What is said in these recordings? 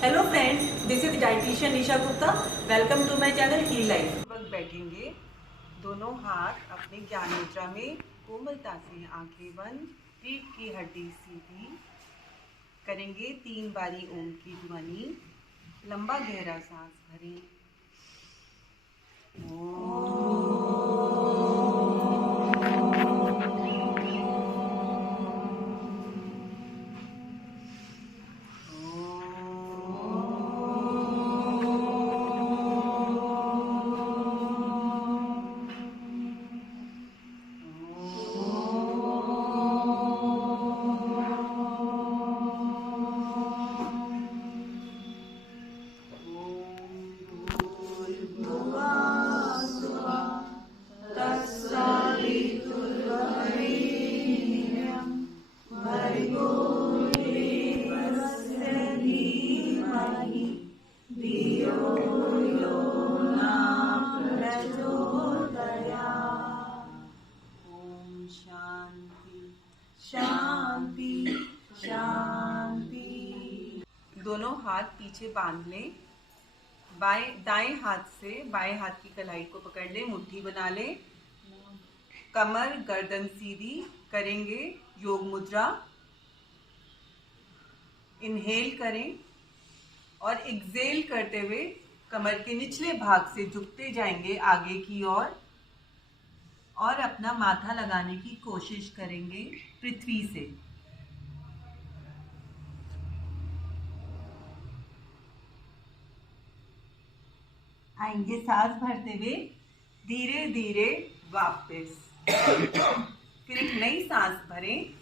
Hello friends, this is dietitian Nisha Gupta. Welcome to my channel Heal Life. बैठेंगे, दोनों हाथ अपने ज्ञान मुद्रा में कोमलता से, आंखें बंद, पीठ की हड्डी सीधी। करेंगे 3 बारी ओम की ध्वनि। लंबा गहरा सांस भरें। शांति शांति। दोनों हाथ पीछे बांध लें। दाएं हाथ से बाएं हाथ की कलाई को पकड़ लें, मुट्ठी बना लें। कमर गर्दन सीधी। करेंगे योग मुद्रा। इनहेल करें और एक्सेल करते हुए कमर के निचले भाग से झुकते जाएंगे आगे की ओर और अपना माथा लगाने की कोशिश करेंगे पृथ्वी से। आएंगे सांस भरते हुए धीरे धीरे वापस। फिर एक नई सांस भरें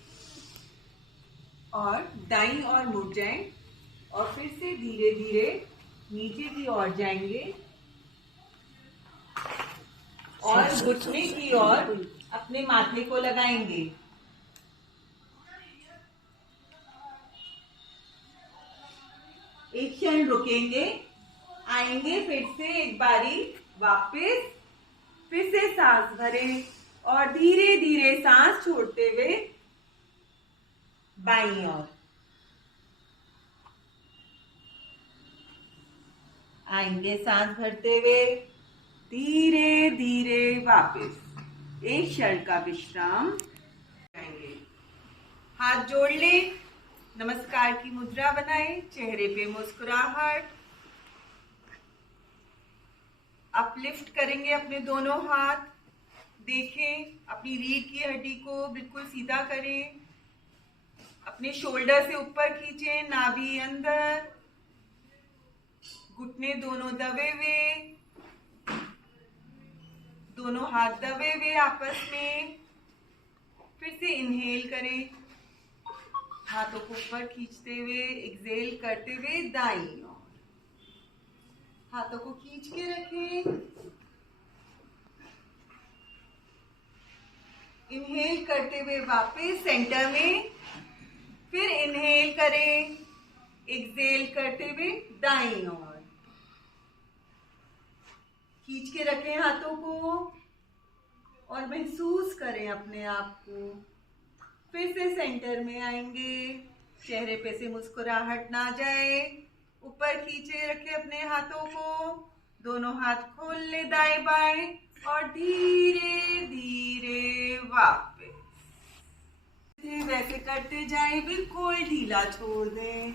और दाईं ओर मुड़ जाएं और फिर से धीरे धीरे नीचे की ओर जाएंगे और घुटने की ओर अपने माथे को लगाएंगे। एक क्षण रुकेंगे, आएंगे फिर से एक बारी वापस। फिर से सांस भरें और धीरे धीरे सांस छोड़ते हुए बाईं ओर आएंगे। सांस भरते हुए धीरे धीरे वापस। एक क्षण का विश्राम आएंगे। हाथ जोड़ लें, नमस्कार की मुद्रा बनाएं, चेहरे पे मुस्कुराहट। अपलिफ्ट करेंगे अपने दोनों हाथ। देखें अपनी रीढ़ की हड्डी को बिल्कुल सीधा करें। अपने शोल्डर से ऊपर खींचें, नाभि अंदर, घुटने दोनों दबे हुए, दोनों हाथ दबे हुए आपस में। फिर से इनहेल करें, हाथों को ऊपर खींचते हुए, एक्सेल करते हुए दाईं ओर। हाथों को खींच के रखें। इनहेल करते हुए वापस सेंटर में। फिर इनहेल करें, एक्सेल करते हुए दाईं ओर। खींच के रखें हाथों को और महसूस करें अपने आप को। फिर से सेंटर में आएंगे, चेहरे पे से मुस्कुराहट ना जाए। ऊपर खींचे रखें अपने हाथों को, दोनों हाथ खोल ले दाएं बाएं और धीरे धीरे वापस। वैसे करते जाएं, बिल्कुल ढीला छोड़ दें।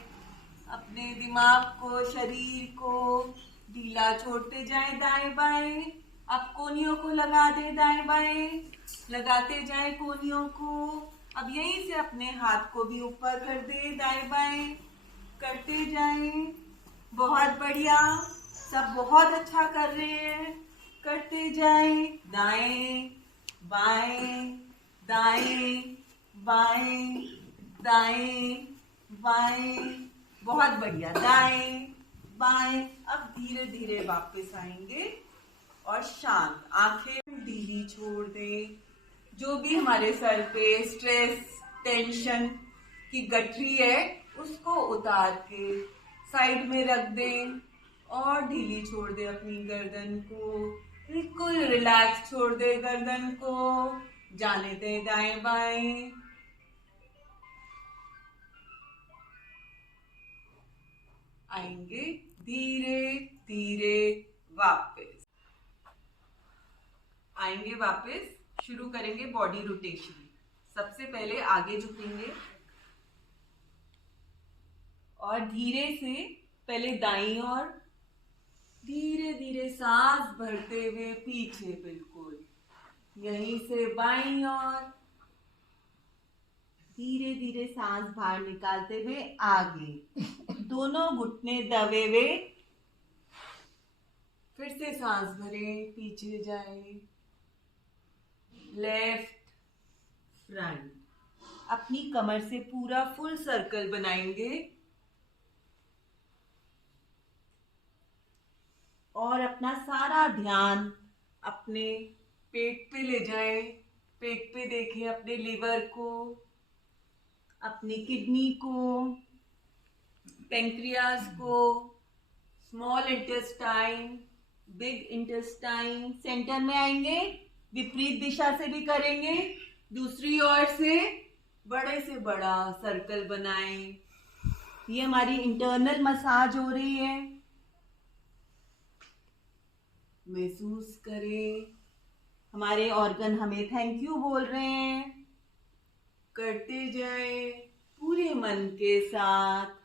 अपने दिमाग को, शरीर को ढीला छोड़ते जाएं दाएं बाएं। अब कोहनियों को लगा दें दाएं बाएं, लगाते जाएं कोहनियों को। अब यहीं से अपने हाथ को भी ऊपर कर दें दाएं बाएं, करते जाएं। बहुत बढ़िया, सब बहुत अच्छा कर रहे हैं। करते जाएं, दाएं बाएं, दाएं बाएं, दाएं बाएं। बहुत बढ़िया, दाएं बाएं। अब धीरे धीरे वापस आएंगे और शांत, आंखें ढीली छोड़ दें। जो भी हमारे सर पे स्ट्रेस, टेंशन की गठरी है उसको उतार के साइड में रख दें और ढीली छोड़ दें अपनी गर्दन को। बिल्कुल रिलैक्स छोड़ दें गर्दन को, जाने दें दाएं बाएं। आएंगे धीरे धीरे वापस, आएंगे वापस। शुरू करेंगे बॉडी रोटेशन। सबसे पहले आगे झुकेंगे और धीरे से पहले दाईं ओर, धीरे धीरे सांस भरते हुए पीछे, बिल्कुल यहीं से बाईं ओर, धीरे धीरे सांस बाहर निकालते हुए आगे, दोनों घुटने दबे हुए, फिर से सांस भरें, पीछे जाए, लेफ्ट फ्रंट। अपनी कमर से पूरा फुल सर्कल बनाएंगे और अपना सारा ध्यान अपने पेट पे ले जाएं। पेट पे देखें अपने लिवर को, अपनी किडनी को, पेंक्रियाज को, small intestine, big intestine. Centre में आएंगे, विपरीत दिशा से भी करेंगे, दूसरी ओर से बड़े से बड़ा सर्कल बनाएं। ये हमारी इंटरनल मसाज हो रही है, महसूस करें। हमारे ऑर्गन हमें थैंक यू बोल रहे हैं। करते जाए पूरे मन के साथ।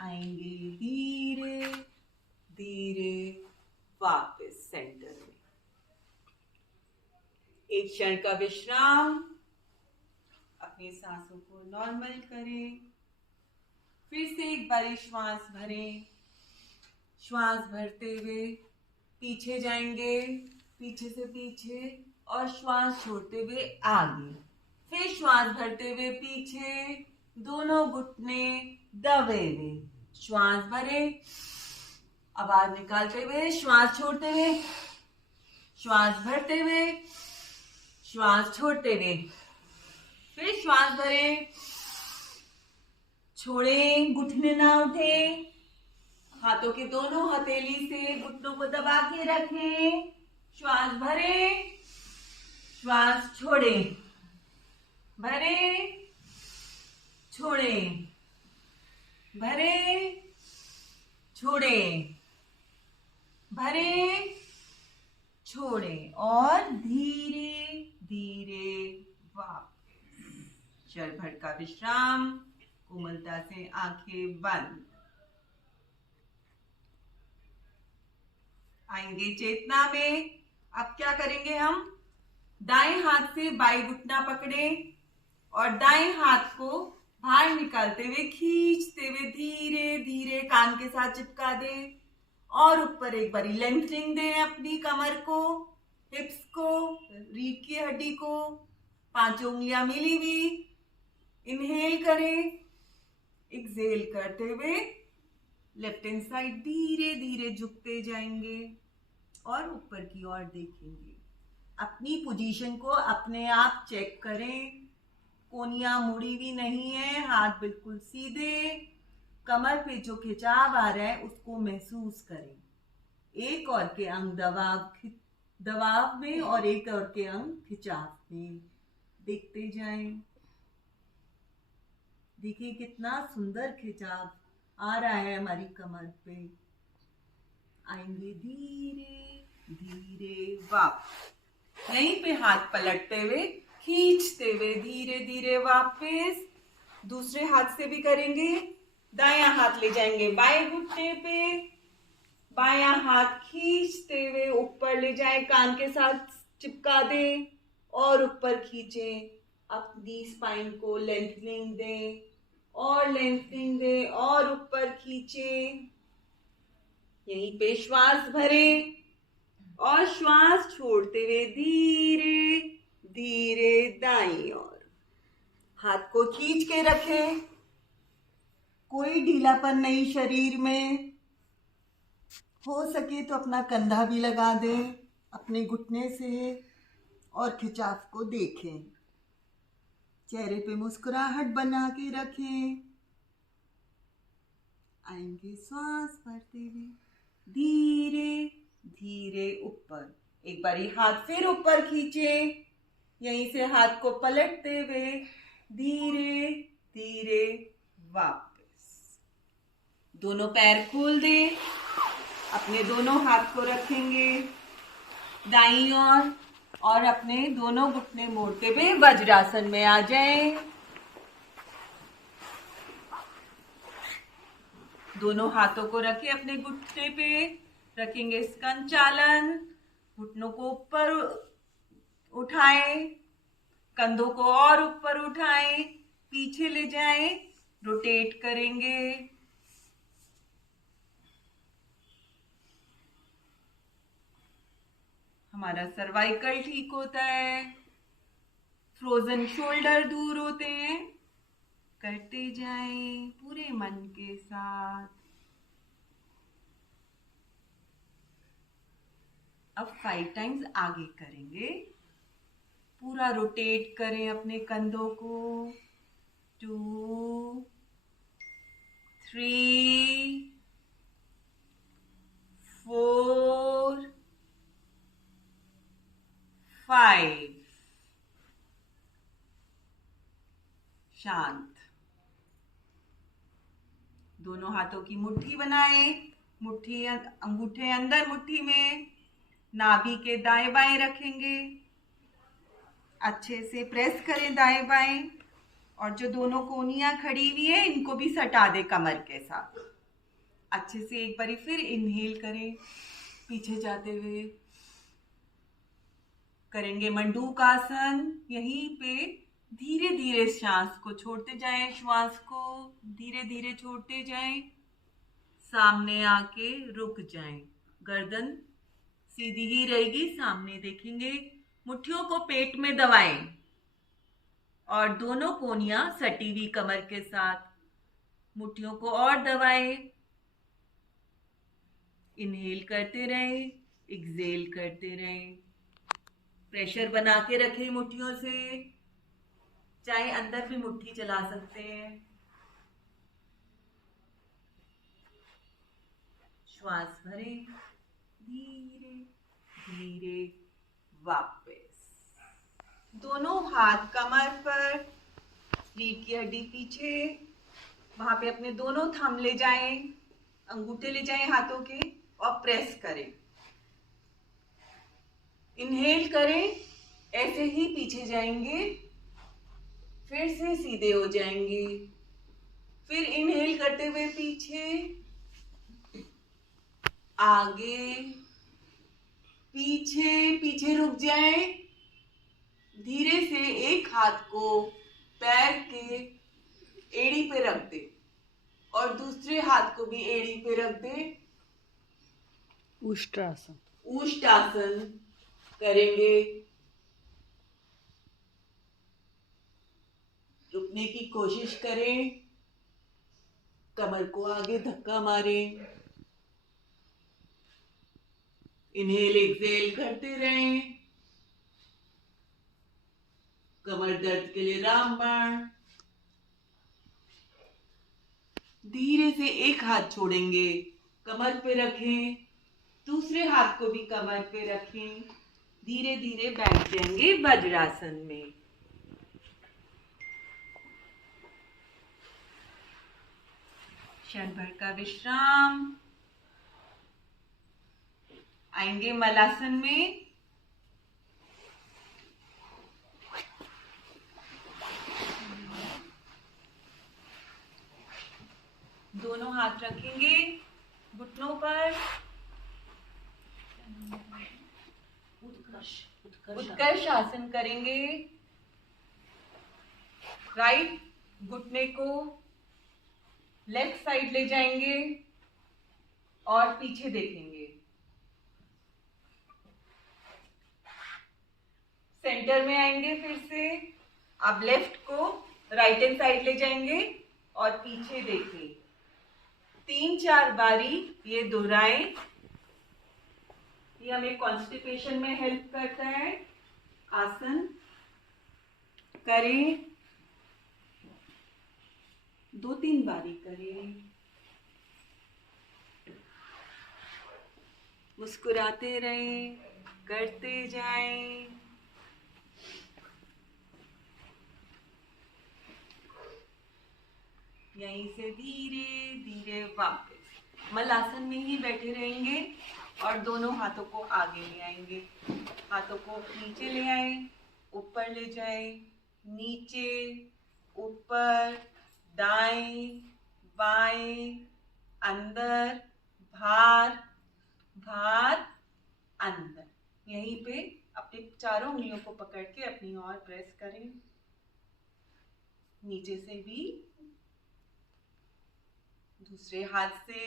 आएंगे धीरे धीरे वापस सेंटर में। एक क्षण का विश्राम, अपनी सांसों को नॉर्मल करें। फिर से एक बारी श्वास भरें। श्वास भरते हुए पीछे जाएंगे, पीछे से पीछे, और श्वास छोड़ते हुए आगे। फिर श्वास भरते हुए पीछे, दोनों घुटने दबे हुए। श्वास भरे, आवाज निकालते हुए, श्वास छोड़ते हुए, श्वास भरते हुए, श्वास छोड़ते हुए। फिर श्वास भरें, छोड़ें, घुटने ना उठे। हाथों के दोनों हथेली से घुटनों को दबा के रखें। श्वास भरें, श्वास छोड़ें, भरें, छोड़ें, भरें, छोड़ें, भरें, छोड़ें, और धीरे धीरे वापस। क्षण भर का विश्राम, कोमलता से आंखें बंद। आएंगे चेतना में। अब क्या करेंगे हम? दाएं हाथ से बाई घुटना पकड़े और दाएं हाथ को बाहर निकालते हुए, खींचते हुए धीरे धीरे कान के साथ चिपका दें और ऊपर एक बारी लेंथनिंग दें अपनी कमर को, हिप्स को, रीढ़ की हड्डी को। 5 उंगलियां मिली हुई। इनहेल करें, एक्सहेल करते हुए लेफ्ट हैंड साइड धीरे धीरे झुकते जाएंगे और ऊपर की ओर देखेंगे। अपनी पोजीशन को अपने आप चेक करें। कोनियां मुड़ी हुई नहीं है, हाथ बिल्कुल सीधे। कमर पे जो खिंचाव आ रहा है उसको महसूस करें। एक और के अंग दबाव में और एक और के अंग खिंचाव में। देखते जाएं। देखिए कितना सुंदर खिंचाव आ रहा है हमारी कमर पे। आएंगे धीरे धीरे वापस। यहीं पे हाथ पलटते हुए, खींचते हुए धीरे धीरे वापस। दूसरे हाथ से भी करेंगे। दायां हाथ ले जाएंगे बाएं घुटने पे, बायां हाथ खींचते हुए ऊपर ले जाएं, कान के साथ चिपका दें और ऊपर खींचें। अपनी स्पाइन को लेंथनिंग दें और लेंथनिंग दें और ऊपर खींचें। यहीं पे श्वास भरें और श्वास छोड़ते हुए धीरे धीरे दाईं ओर। हाथ को खींच के रखें, कोई ढीलापन नहीं शरीर में। हो सके तो अपना कंधा भी लगा दें अपने घुटने से और खिंचाव को देखें। चेहरे पे मुस्कुराहट बना के रखें। आएंगे श्वास भरते हुए धीरे धीरे ऊपर। एक बारी हाथ फिर ऊपर खींचे, यहीं से हाथ को पलटते हुए धीरे धीरे वापस। दोनों पैर खोल दें, अपने दोनों हाथ को रखेंगे दाईं ओर और अपने दोनों घुटने मोड़ते हुए वज्रासन में आ जाएं। दोनों हाथों को रखें अपने घुटने पे, रखेंगे स्कंद चालन, घुटनों को ऊपर उठाएं, कंधों को और ऊपर उठाएं, पीछे ले जाएं, रोटेट करेंगे। हमारा सर्वाइकल ठीक होता है, फ्रोजन शोल्डर दूर होते हैं। करते जाएं पूरे मन के साथ। अब 5 टाइम्स आगे करेंगे। पूरा रोटेट करें अपने कंधों को। 2 3 4 5। शांत। दोनों हाथों की मुट्ठी बनाएं, मुट्ठी अंगूठे अंदर मुट्ठी में, नाभि के दाएं बाएं रखेंगे। अच्छे से प्रेस करें दाएं बाएं और जो दोनों कोनियां खड़ी हुई है इनको भी सटा दे कमर के साथ। अच्छे से एक बारी फिर इनहेल करें, पीछे जाते हुए करेंगे मंडूक आसन। यहीं पे धीरे धीरे सांस को छोड़ते जाएं, श्वास को धीरे धीरे छोड़ते जाएं, सामने आके रुक जाएं। गर्दन सीधी ही रहेगी, सामने देखेंगे। मुट्ठियों को पेट में दबाएं और दोनों कोनियां सटी हुई कमर के साथ। मुट्ठियों को और दबाएं। इनहेल करते रहें, एक्सहेल करते रहें। प्रेशर बना के रखें मुट्ठियों से, चाहे अंदर भी मुट्ठी चला सकते हैं। श्वास भरें, धीरे धीरे वापस। दोनों हाथ कमर पर, रीढ़ की हड्डी पीछे, वहां पे अपने दोनों थंब ले जाएं, अंगूठे ले जाएं हाथों के और प्रेस करें। इनहेल करें, ऐसे ही पीछे जाएंगे, फिर से सीधे हो जाएंगे। फिर इनहेल करते हुए पीछे, आगे, पीछे, पीछे रुक जाएं। धीरे से एक हाथ को पैर के एड़ी पे रख दे और दूसरे हाथ को भी एड़ी पे रख दे। उष्ट्रासन। उष्ट्रासन करेंगे। रुकने की कोशिश करें, कमर को आगे धक्का मारें। इनहेल एक्सहेल करते रहें। कमर दर्द के लिए रामबाण। धीरे से एक हाथ छोड़ेंगे, कमर पे रखें, दूसरे हाथ को भी कमर पे रखें। धीरे धीरे बैठ जाएंगे वज्रासन में। क्षण भर का विश्राम। आएंगे मलासन में। दोनों हाथ रखेंगे घुटनों पर। उत्कर्ष आसन करेंगे। राइट घुटने को लेफ्ट साइड ले जाएंगे और पीछे देखेंगे। सेंटर में आएंगे फिर से। अब लेफ्ट को राइट हैंड साइड ले जाएंगे और पीछे देखें। 3-4 बारी ये दोहराएं। ये हमें कॉन्स्टिपेशन में हेल्प करता है। आसन करें, 2-3 बारी करें। मुस्कुराते रहें, करते जाएं। यहीं से धीरे धीरे वापस मलासन में ही बैठे रहेंगे और दोनों हाथों को आगे ले आएंगे। हाथों को नीचे ले आए, ऊपर ले जाए, नीचे, ऊपर, दाएं, बाएं, अंदर, बाहर, बाहर, अंदर। यहीं पे अपने चारों उंगलियों को पकड़ के अपनी ओर प्रेस करें। नीचे से भी, दूसरे हाथ से,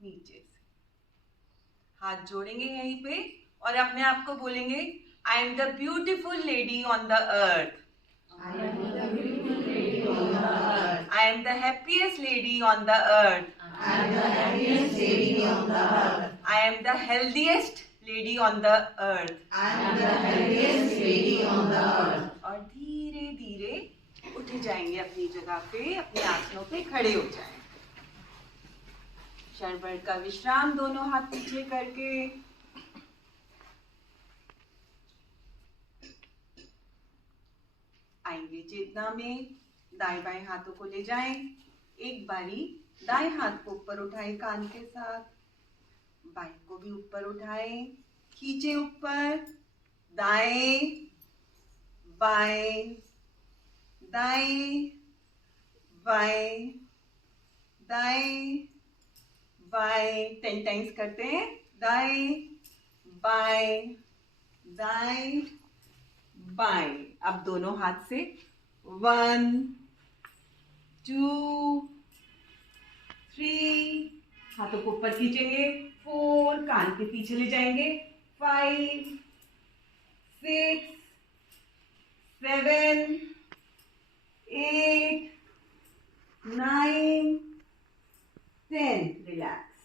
नीचे से हाथ जोड़ेंगे यहीं पे और अपने आप को बोलेंगे, I am the beautiful lady on the earth, I am the beautiful lady on the earth. I am the happiest lady on the earth, I am the happiest lady on the earth. I am the healthiest lady on the earth. I am the healthiest lady on the earth. और धीरे धीरे उठ जाएंगे अपनी जगह पे, अपने आसनों पे खड़े हो जाएं। क्षण भर का विश्राम, दोनों हाथ पीछे करके। आएंगे चेतना में, दाएं बाएं हाथों को ले जाएं। एक बारी दाएं हाथ को ऊपर उठाएं कान के साथ, बाएं को भी ऊपर उठाएं, खींचे ऊपर, दाएं बाएं, दाएं बाएं, दाएं बाएं। 10 टाइम्स करते हैं। दाएं बाएं, दाएं बाएं। अब दोनों हाथ से 1 2 3, हाथों को ऊपर खींचेंगे। 4, कान के पीछे ले जाएंगे। 5 6 7 8 9 10। रिलैक्स।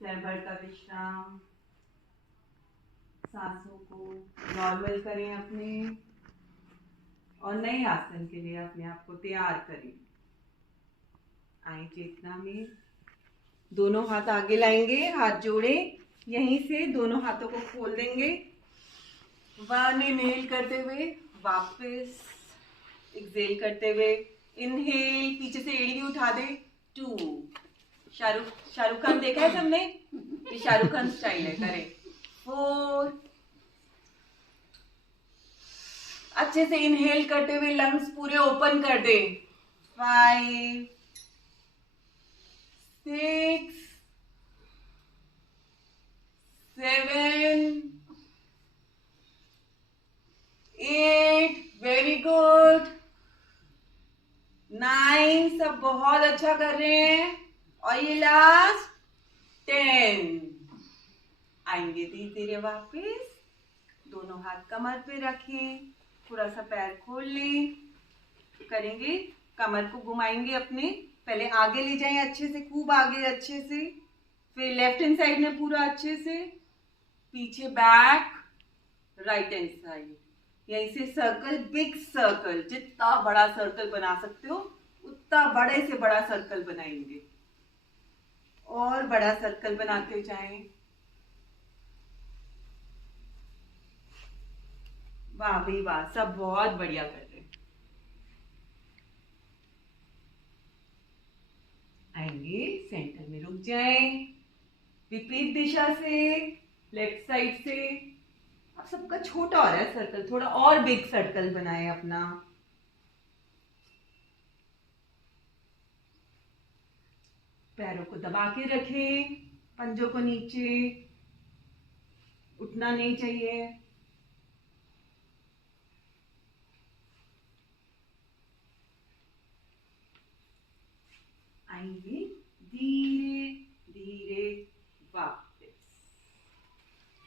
क्षण भर का विश्राम। सांसों को नॉर्मल करें अपने और नए आसन के लिए अपने आप को तैयार करें। आए चेतना में, दोनों हाथ आगे लाएंगे, हाथ जोड़े, यहीं से दोनों हाथों को खोल देंगे। 1 इनहेल करते हुए वापस, एक्सहेल करते हुए इनहेल, पीछे से एड़ी भी उठा दे। 2, शाहरुख खान देखा है सबने, ये शाहरुख खान स्टाइल है, करें। 4, अच्छे से इनहेल करते हुए लंग्स पूरे ओपन कर दे। 5 6 7 8, वेरी गुड। 9, सब बहुत अच्छा कर रहे हैं। और ये लास्ट 10। आएंगे धीरे धीरे वापस, दोनों हाथ कमर पे रखें, थोड़ा सा पैर खोल लें। करेंगे, कमर को घुमाएंगे अपने, पहले आगे ले जाएं अच्छे से, खूब आगे अच्छे से, फिर लेफ्ट हैंड साइड में पूरा अच्छे से, पीछे बैक, राइट हैंड साइड। यहीं से सर्कल, बिग सर्कल, जितना बड़ा सर्कल बना सकते हो उतना बड़े से बड़ा सर्कल बनाएंगे और बड़ा सर्कल बनाते जाएं। वाह भाई वाह, सब बहुत बढ़िया कर रहे हैं। आएंगे, सेंटर में रुक जाएं, विपरीत दिशा से, लेफ्ट साइड से। अब सबका छोटा हो रहा है सर्कल, थोड़ा और बिग सर्कल बनाए अपना। पैरों को दबा के रखें, पंजों को नीचे, उठना नहीं चाहिए। आएंगे धीरे धीरे वापस,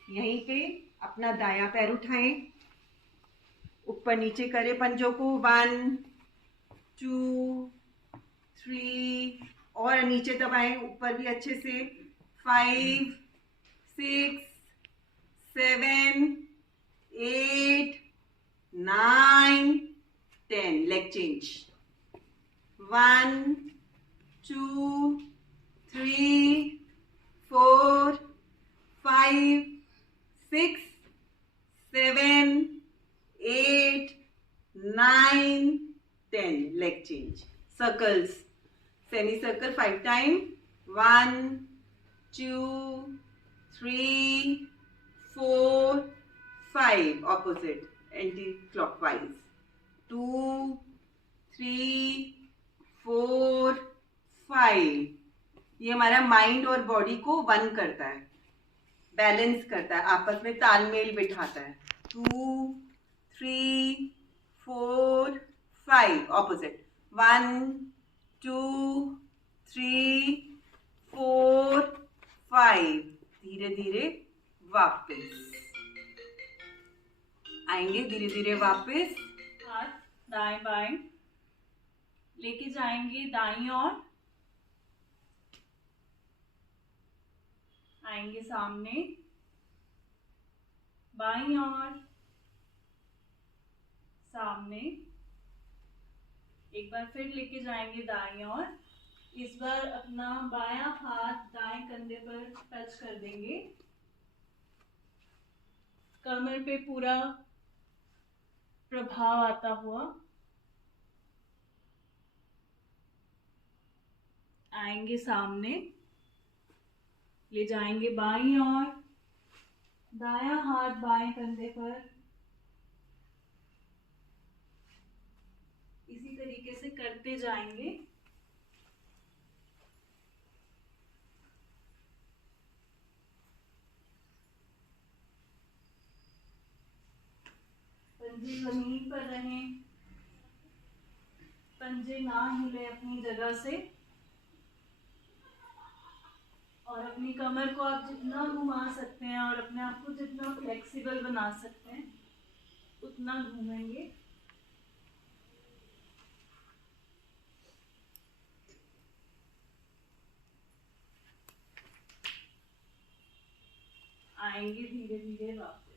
यहीं पे अपना दायां पैर उठाएं, ऊपर नीचे करें पंजों को। 1 2 3, और नीचे दबाएं, ऊपर भी अच्छे से। 5 6 7 8 9 10। Leg change. 1 2 3 4 5 6 7 8 9, 10. Leg change. Circles. Semicircle 5 times. 1, 2, 3, 4, 5. Opposite. Anti-clockwise. 2, 3, 4, 5. ये हमारा माइंड और बॉडी को वन करता है, बैलेंस करता है, आपस में तालमेल बिठाता है. 2, 3, 4, 5. ऑपोजिट. 1, 2, 3, 4, 5. धीरे धीरे वापस आएंगे, धीरे धीरे वापस. हाथ दाएं बाएं लेके जाएंगे, दाईं ओर आएंगे, सामने बाईं ओर, सामने. एक बार फिर लेके जाएंगे दाईं ओर. इस बार अपना बायां हाथ दाएं कंधे पर टच कर देंगे. कमर पे पूरा प्रभाव आता हुआ आएंगे, सामने ले जाएंगे बाईं ओर. दायां हाथ बाएं कंधे पर. इसी तरीके से करते जाएंगे. पंजे जमीन पर रहें, पंजे ना हिले अपनी जगह से. और अपनी कमर को आप जितना घुमा सकते हैं और अपने आप को जितना फ्लेक्सिबल बना सकते हैं उतना घूमेंगे. आएंगे धीरे धीरे वापस.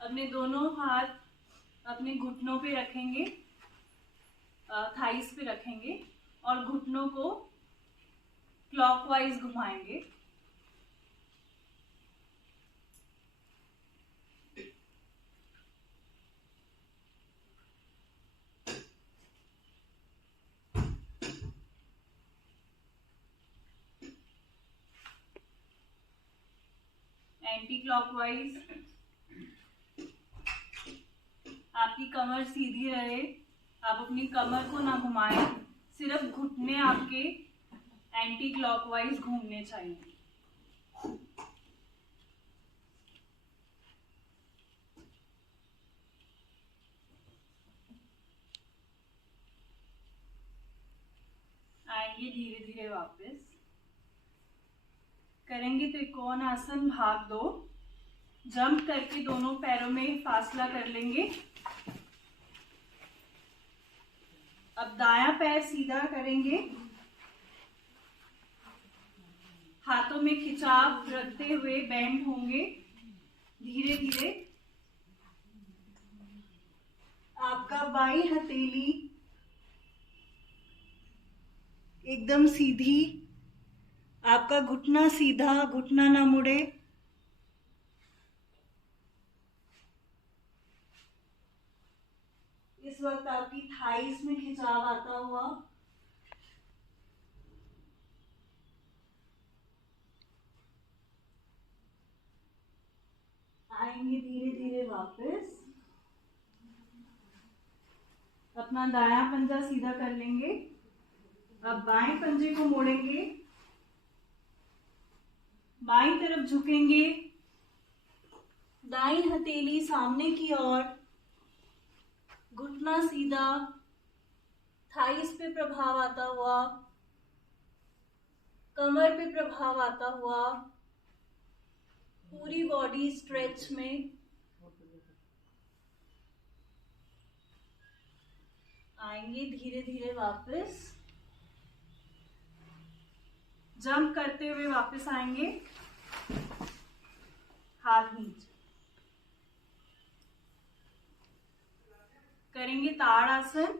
अपने दोनों हाथ अपने घुटनों पे रखेंगे, थाइस पे रखेंगे और घुटनों को क्लॉकवाइज घुमाएंगे. Anti clockwise. आपकी कमर सीधी रहे, आप अपनी कमर को ना घुमाएं, सिर्फ घुटने आपके एंटी क्लॉकवाइज घूमने चाहिए. आएंगे धीरे धीरे वापस. करेंगे त्रिकोण आसन भाग 2. जंप करके दोनों पैरों में फासला कर लेंगे. अब दायां पैर सीधा करेंगे, हाथों में खिंचाव रखते हुए बेंड होंगे. धीरे धीरे आपका बाईं हथेली एकदम सीधी, आपका घुटना सीधा, घुटना ना मुड़े. इस वक्त आपकी थाइस में खिंचाव आता हुआ. आएंगे धीरे धीरे वापस. अपना दायां पंजा सीधा कर लेंगे. अब बाएं पंजे को मोड़ेंगे, बाईं तरफ झुकेंगे, दाईं हथेली सामने की ओर, घुटना सीधा, थाइस पे प्रभाव आता हुआ, कमर पे प्रभाव आता हुआ, पूरी बॉडी स्ट्रेच में. आएंगे धीरे धीरे वापस. जंप करते हुए वापस आएंगे, हाथ नीचे. करेंगे ताड़ आसन.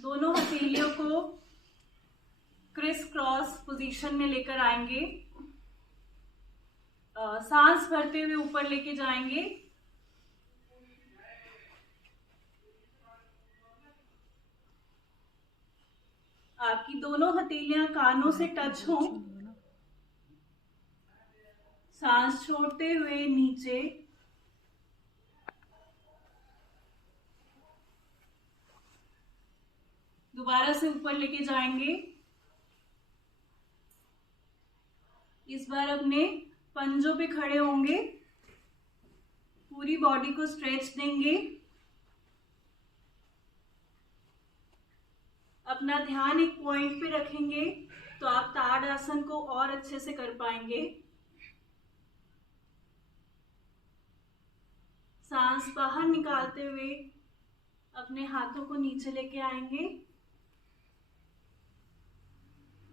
दोनों हथेलियों को क्रिस क्रॉस पोजीशन में लेकर आएंगे. सांस भरते हुए ऊपर लेके जाएंगे। आपकी दोनों हथेलियां कानों से टच हो। सांस छोड़ते हुए नीचे। दोबारा से ऊपर लेके जाएंगे। इस बार अपने पंजों पे खड़े होंगे, पूरी बॉडी को स्ट्रेच देंगे। अपना ध्यान एक पॉइंट पे रखेंगे तो आप ताड़ासन को और अच्छे से कर पाएंगे। सांस बाहर निकालते हुए अपने हाथों को नीचे लेके आएंगे।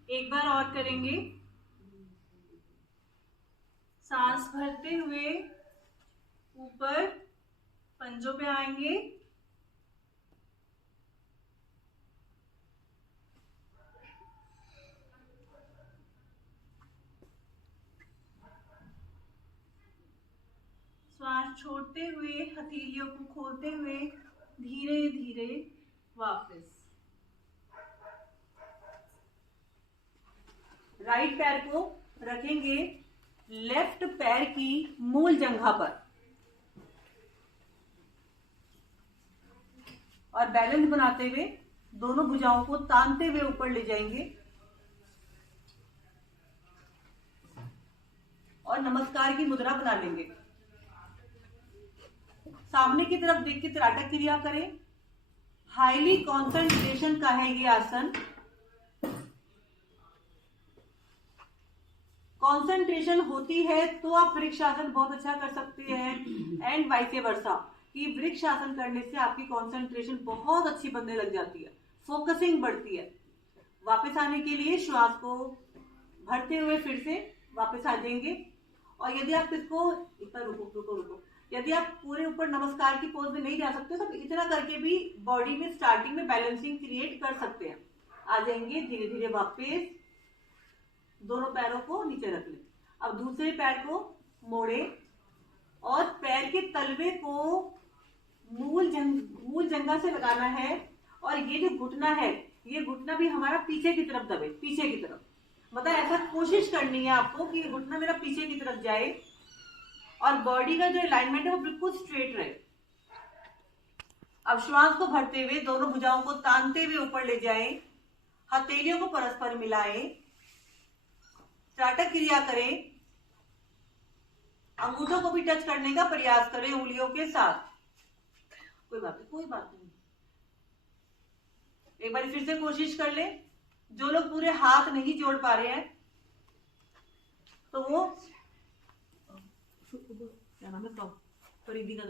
एक बार और करेंगे। सांस भरते हुए ऊपर पंजों पे आएंगे। श्वास छोड़ते हुए हथेलियों को खोलते हुए धीरे धीरे वापस। राइट पैर को रखेंगे लेफ्ट पैर की मूल जंघा पर और बैलेंस बनाते हुए दोनों भुजाओं को तानते हुए ऊपर ले जाएंगे और नमस्कार की मुद्रा बना लेंगे। सामने की तरफ देख के त्राटक क्रिया करें। हाईली कॉन्सेंट्रेशन का है ये आसन। कंसंट्रेशन होती है तो आप वृक्षासन बहुत अच्छा कर सकते हैं एंड वाइस वर्सा कि वृक्षासन करने से आपकी कंसंट्रेशन बहुत अच्छी बनने लग जाती है, फोकसिंग बढ़ती है। वापस आने के लिए श्वास को भरते हुए फिर से वापस आ जाएंगे। और यदि आप इसको इतना रुको, यदि आप पूरे ऊपर नमस्कार की पोज में नहीं जा सकते तो इतना करके भी बॉडी में स्टार्टिंग में बैलेंसिंग क्रिएट कर सकते हैं। आ जाएंगे धीरे धीरे वापस। दोनों पैरों को नीचे रख लें। अब दूसरे पैर को मोड़े और पैर के तलवे को मूल जंघा से लगाना है। और ये जो घुटना है, ये घुटना भी हमारा पीछे की तरफ दबे, पीछे की तरफ। मतलब ऐसा कोशिश करनी है आपको कि घुटना मेरा पीछे की तरफ जाए और बॉडी का जो अलाइनमेंट है वो बिल्कुल स्ट्रेट रहे। अब श्वास को भरते हुए दोनों भुजाओं को तानते हुए ऊपर ले जाएं, हथेलियों को परस्पर मिलाएं, त्राटक क्रिया करें। अंगूठों को भी टच करने का प्रयास करें उंगलियों के साथ। कोई बात नहीं। एक बार फिर से कोशिश कर ले। जो लोग पूरे हाथ नहीं जोड़ पा रहे हैं तो वो क्या नाम है, फरीदी का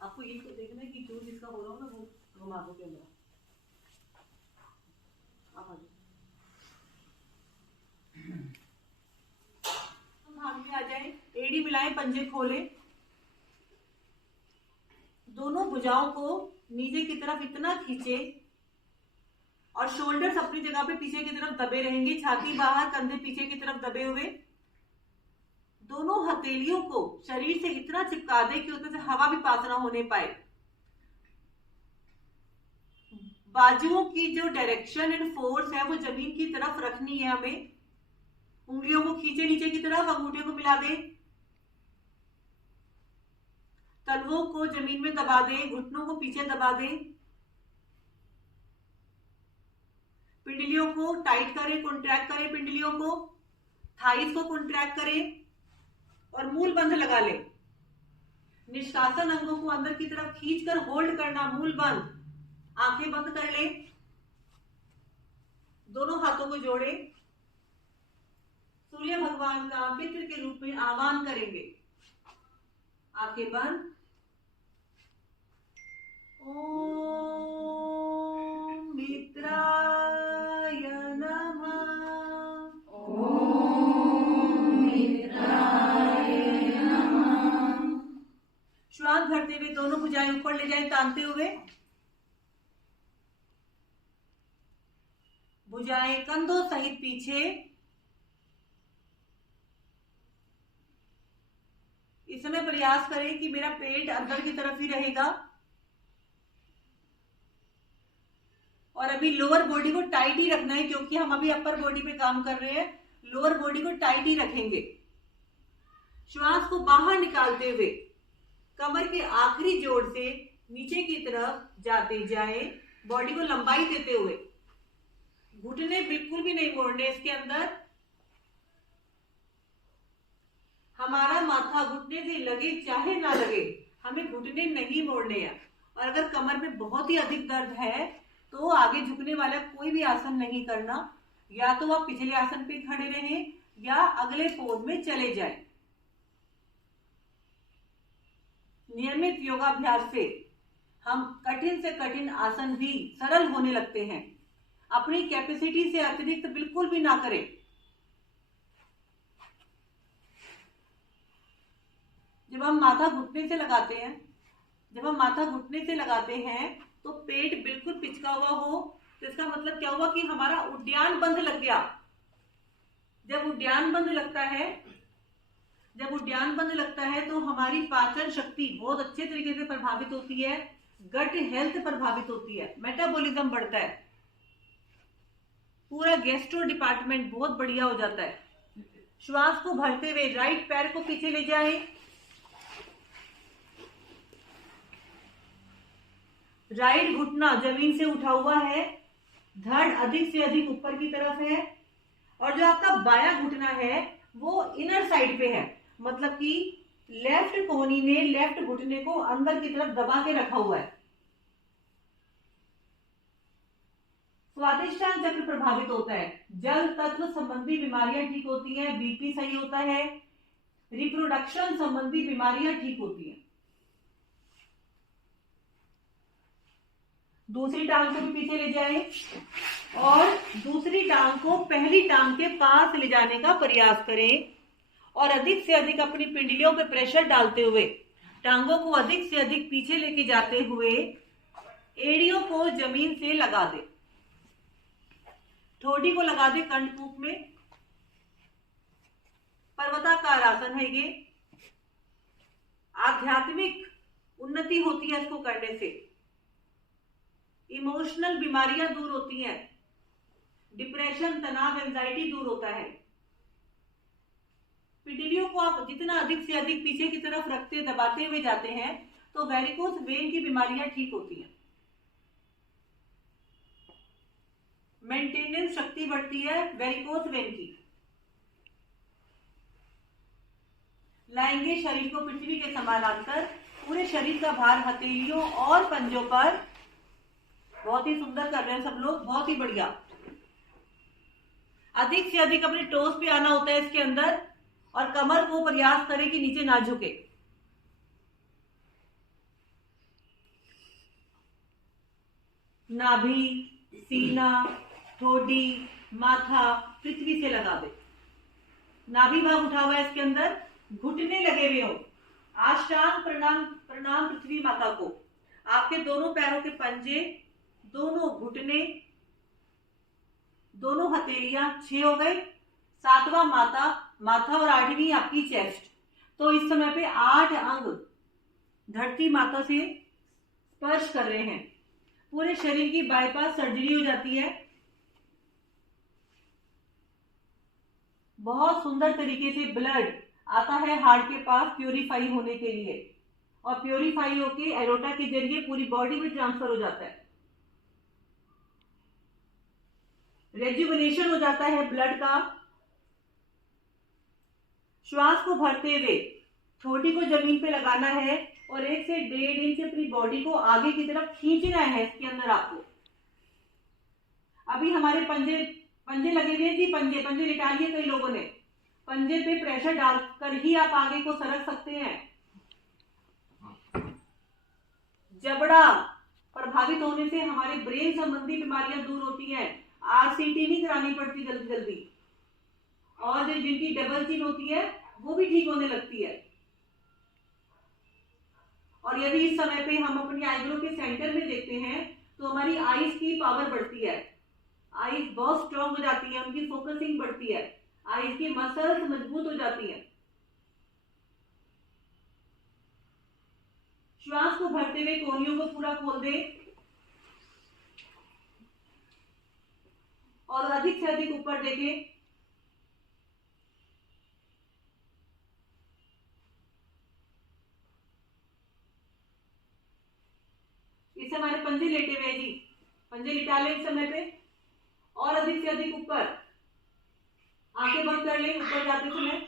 आपको ये तो देखना है कि जो जिसका हो रहा हो ना वो घुमा के अंदर आप आ जाओ। भाग में आ जाए, एड़ी मिलाएं, पंजे खोलें, दोनों भुजाओं को नीचे की तरफ इतना खींचे और शोल्डर्स अपनी जगह पे पीछे की तरफ दबे रहेंगे। छाती बाहर, कंधे पीछे की तरफ दबे हुए। दोनों हथेलियों को शरीर से इतना चिपका दे कि उसमें से हवा भी पास ना होने पाए। बाजुओं की जो डायरेक्शन एंड फोर्स है वो जमीन की तरफ रखनी है हमें। उंगलियों को खींचे नीचे की तरफ, अंगूठे को मिला दे, तलवों को जमीन में दबा दे, घुटनों को पीछे दबा दे, पिंडलियों को टाइट करें, कॉन्ट्रैक्ट करें पिंडलियों को, थाइस को कॉन्ट्रैक्ट करें और मूल बंध लगा ले। निष्कासन अंगों को अंदर की तरफ खींचकर होल्ड करना, मूल बंध। आंखें बंद कर ले, दोनों हाथों को जोड़े, सूर्य भगवान का मित्र के रूप में आह्वान करेंगे। आंखें बंद। ओम मित्राय नमः। ओम मित्राय नमः। श्वास भरते हुए दोनों भुजाएं ऊपर ले जाएं, तानते हुए। भुजाएं कंधों सहित पीछे, इस समय प्रयास करें कि मेरा पेट अंदर की तरफ ही रहेगा और अभी लोअर बॉडी को टाइट ही रखना है, क्योंकि हम अभी अपर बॉडी पे काम कर रहे हैं। लोअर बॉडी को टाइट ही रखेंगे। श्वास को बाहर निकालते हुए कमर के आखिरी जोड़ से नीचे की तरफ जाते जाएं, बॉडी को लंबाई देते हुए। घुटने बिल्कुल भी नहीं मोड़ने इसके अंदर। हमारा माथा घुटने से लगे चाहे ना लगे, हमें घुटने नहीं मोड़ने हैं। और अगर कमर में बहुत ही अधिक दर्द है तो आगे झुकने वाला कोई भी आसन नहीं करना। या तो आप पिछले आसन पे खड़े रहें या अगले पोज में चले जाएं। नियमित योगाभ्यास से हम कठिन से कठिन आसन भी सरल होने लगते हैं। अपनी कैपेसिटी से अतिरिक्त बिल्कुल भी ना करें। जब हम माथा घुटने से लगाते हैं तो पेट बिल्कुल पिचका हुआ हो, तो इसका मतलब क्या हुआ कि हमारा उद्यान बंध लग गया। जब उद्यान बंध लगता है तो हमारी पाचन शक्ति बहुत अच्छे तरीके से प्रभावित होती है, गट हेल्थ प्रभावित होती है, मेटाबॉलिज्म बढ़ता है, पूरा गैस्ट्रो डिपार्टमेंट बहुत बढ़िया हो जाता है। श्वास को भरते हुए राइट पैर को पीछे ले जाएं। राइट घुटना जमीन से उठा हुआ है, धड़ अधिक से अधिक ऊपर की तरफ है और जो आपका बायां घुटना है वो इनर साइड पे है, मतलब कि लेफ्ट कोहनी ने लेफ्ट घुटने को अंदर की तरफ दबा के रखा हुआ है। स्वादिष्टान चक्र प्रभावित होता है, जल तत्व संबंधी बीमारियां ठीक होती हैं, बीपी सही होता है, रिप्रोडक्शन संबंधी बीमारियां ठीक होती हैं। दूसरी टांग को भी पीछे ले जाएं और दूसरी टांग को पहली टांग के पास ले जाने का प्रयास करें और अधिक से अधिक अपनी पिंडलियों पे प्रेशर डालते हुए टांगों को अधिक से अधिक पीछे लेके जाते हुए एड़ियों को जमीन से लगा दे, ठोड़ी को लगा दे कंठकूप में। पर्वताकार आसन है ये। आध्यात्मिक उन्नति होती है इसको करने से। इमोशनल बीमारियां दूर होती हैं, डिप्रेशन, तनाव, एंजाइटी दूर होता है। पिंडलियों को आप जितना अधिक से अधिक पीछे की तरफ रखते दबाते हुए जाते हैं तो वेरिकोस वेन की बीमारियां ठीक होती हैं, मेंटेनेंस शक्ति बढ़ती है वेरिकोस वेन की। लाएंगे शरीर को पृथ्वी के समानांतर, पूरे शरीर का भार हथेलियों और पंजों पर। बहुत ही सुंदर कर रहे हैं सब लोग, बहुत ही बढ़िया। अधिक से अधिक अपने टोस पे आना होता है इसके अंदर और कमर को प्रयास करें कि नीचे ना झुके। नाभि, सीना, ठोडी, माथा पृथ्वी से लगा दे। नाभि भाग उठा हुआ है इसके अंदर, घुटने लगे हुए हो। आष्टांग प्रणाम पृथ्वी माता को। आपके दोनों पैरों के पंजे, दोनों घुटने, दोनों हथेलियां 6 हो गए। 7वां माथा और 8वीं आपकी चेस्ट। तो इस समय पे 8 अंग धरती माता से स्पर्श कर रहे हैं। पूरे शरीर की बाईपास सर्जरी हो जाती है बहुत सुंदर तरीके से। ब्लड आता है हार्ट के पास प्योरीफाई होने के लिए और प्योरीफाई होके एरोटा के जरिए पूरी बॉडी में ट्रांसफर हो जाता है। रेजुविनेशन हो जाता है ब्लड का। श्वास को भरते हुए ठोड़ी को जमीन पे लगाना है और 1 से 1.5 इंच अपनी बॉडी को आगे की तरफ खींचना है इसके अंदर आपको। अभी हमारे पंजे लगे हुए जी, पंजे लिटा लिए कई लोगों ने। पंजे पे प्रेशर डालकर ही आप आगे को सरक सकते हैं। जबड़ा प्रभावित होने से हमारे ब्रेन संबंधी बीमारियां दूर होती हैं। आरसीटी नहीं करानी पड़ती जल्दी और जिनकी डबल चिन होती है वो भी ठीक होने लगती है। और यदि इस समय पे हम अपनी आईब्रो के सेंटर में देखते हैं तो हमारी आईज की पावर बढ़ती है, आईज बहुत स्ट्रांग हो जाती है, उनकी फोकसिंग बढ़ती है, आईज की मसल्स मजबूत हो जाती है। श्वास को भरते हुए कोहनियों को पूरा खोल दे और अधिक से अधिक ऊपर देखें। इस हमारे पंजे लेटे हुए जी, पंजे लिटा लें इस समय पे और अधिक से अधिक ऊपर। आंखें बंद कर लें ऊपर जाते समय।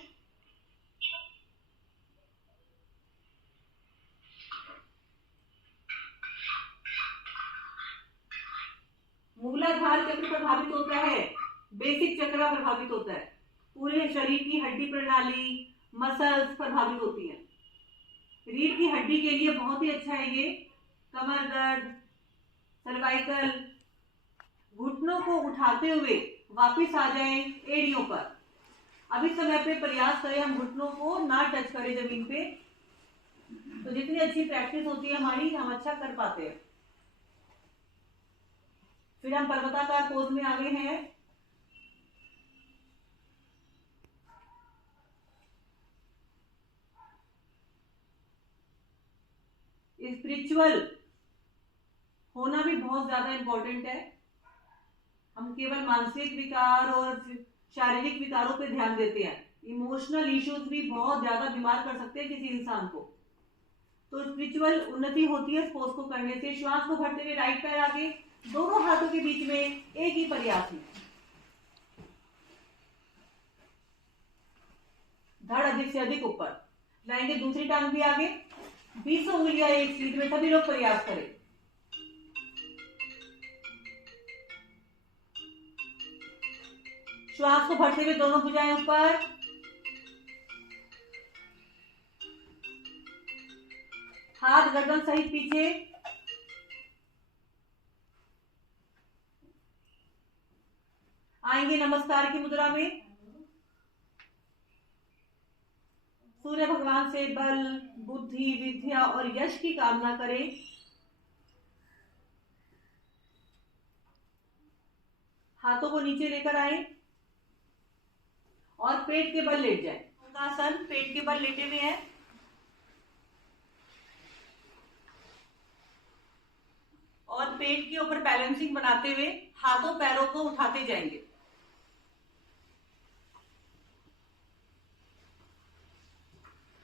मूलाधार चक्र प्रभावित होता है, बेसिक चक्र प्रभावित होता है, पूरे शरीर की हड्डी प्रणाली, मसल्स प्रभावित होती है। रीढ़ की हड्डी के लिए बहुत ही अच्छा है ये। कमर दर्द, सर्वाइकल, घुटनों को उठाते हुए वापस आ जाएं एड़ियों पर। अभी समय पे प्रयास करें हम घुटनों को ना टच करें जमीन पे, तो जितनी अच्छी प्रैक्टिस होती है हमारी, हम अच्छा कर पाते हैं। फिर हम पर्वताकार पोज में आ गए हैं। स्पिरिचुअल होना भी बहुत ज्यादा इंपॉर्टेंट है। हम केवल मानसिक विकार और शारीरिक विकारों पे ध्यान देते हैं, इमोशनल इश्यूज भी बहुत ज्यादा बीमार कर सकते हैं किसी इंसान को। तो स्पिरिचुअल उन्नति होती है इस पोज को करने से। श्वास को भरते हुए राइट पैर आगे, दोनों हाथों के बीच में एक ही प्रयास में। धड़ अधिक से अधिक ऊपर लाएंगे, दूसरी टांग भी आगे, 20 उंगलियां एक सीध में, सभी लोग प्रयास करें। श्वास को भरते हुए दोनों भुजाएं ऊपर, हाथ गर्दन सहित पीछे। आएंगे नमस्कार की मुद्रा में। सूर्य भगवान से बल, बुद्धि, विद्या और यश की कामना करें। हाथों को नीचे लेकर आए और पेट के बल लेट जाए। आसन, पेट के बल लेटे हुए हैं और पेट के ऊपर बैलेंसिंग बनाते हुए हाथों पैरों को उठाते जाएंगे।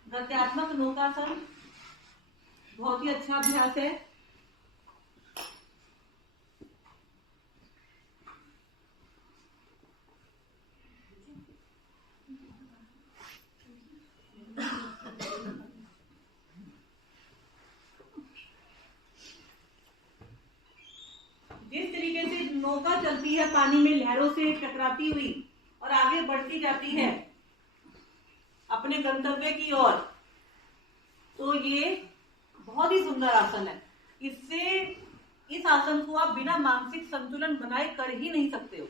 गत्यात्मक नौकासन बहुत ही अच्छा अभ्यास है। जिस तरीके से नौका चलती है पानी में लहरों से टकराती हुई और आगे बढ़ती जाती है अपने गंतव्य की ओर, तो ये बहुत ही सुंदर आसन है। इससे इस आसन को आप बिना मानसिक संतुलन बनाए कर ही नहीं सकते हो।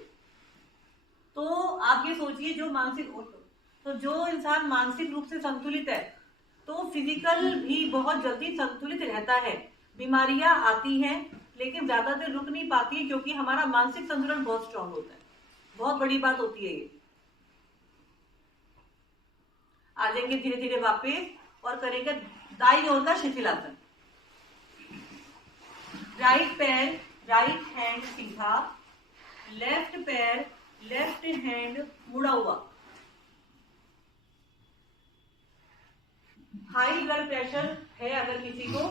तो आप ये सोचिए, जो इंसान मानसिक रूप से संतुलित है तो फिजिकल भी बहुत जल्दी संतुलित रहता है। बीमारियां आती हैं लेकिन ज्यादा देर रुक नहीं पाती है, क्योंकि हमारा मानसिक संतुलन बहुत स्ट्रांग होता है। बहुत बड़ी बात होती है ये। आ जाएंगे धीरे धीरे वापस और करेंगे दाईं ओर का शिथिलासन। राइट पैर, राइट हैंड सीधा, लेफ्ट पैर, लेफ्ट हैंड मुड़ा हुआ। हाई ब्लड प्रेशर है अगर किसी को,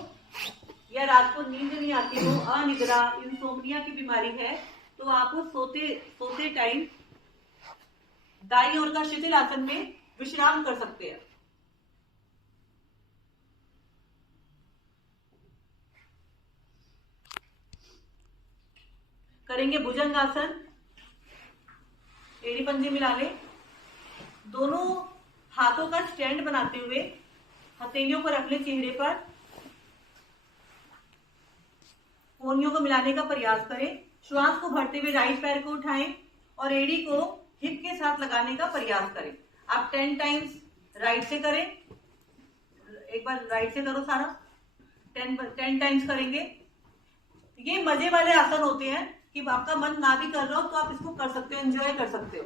या रात को नींद नहीं आती हो, अनिद्रा, इंसोम्निया की बीमारी है, तो आप सोते टाइम दाईं ओर का शिथिल आसन में विश्राम कर सकते हैं। करेंगे भुजंग आसन। एड़ी पंजे मिला ले, दोनों हाथों का स्टैंड बनाते हुए हथेलियों को रख ले चेहरे पर, कोहनियों को मिलाने का प्रयास करें। श्वास को भरते हुए राइट पैर को उठाएं और एड़ी को हिप के साथ लगाने का प्रयास करें। आप 10 टाइम्स राइट से करें, एक बार राइट से करो सारा, 10 टाइम्स करेंगे। ये मजे वाले आसन होते हैं कि आपका मन ना भी कर रहा हो तो आप इसको कर सकते हो, एंजॉय कर सकते हो।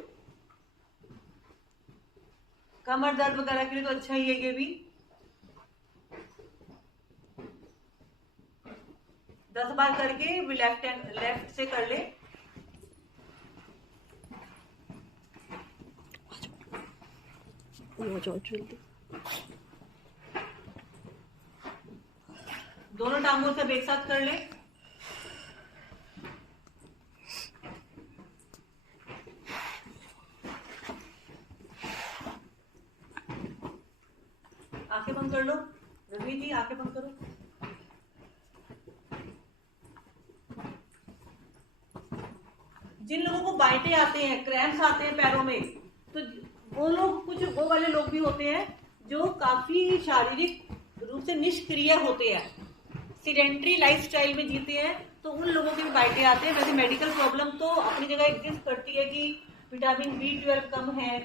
कमर दर्द वगैरह के लिए तो अच्छा ही है ये भी। 10 बार करके लेफ्ट से कर ले। दोनों टांगों से एक साथ कर ले। आंखें बंद कर लो। रवि जी आंखें बंद करो। जिन लोगों को बाइटें आते हैं, क्रैम्प्स आते हैं पैरों में, तो वो लोग, कुछ वो वाले लोग भी होते हैं जो काफी शारीरिक रूप से निष्क्रिय होते हैं, सीडेंट्री लाइफस्टाइल में जीते हैं, तो उन लोगों की भी बाइटें आते हैं। वैसे मेडिकल प्रॉब्लम तो अपनी जगह एग्जिस्ट करती है कि विटामिन B12 कम है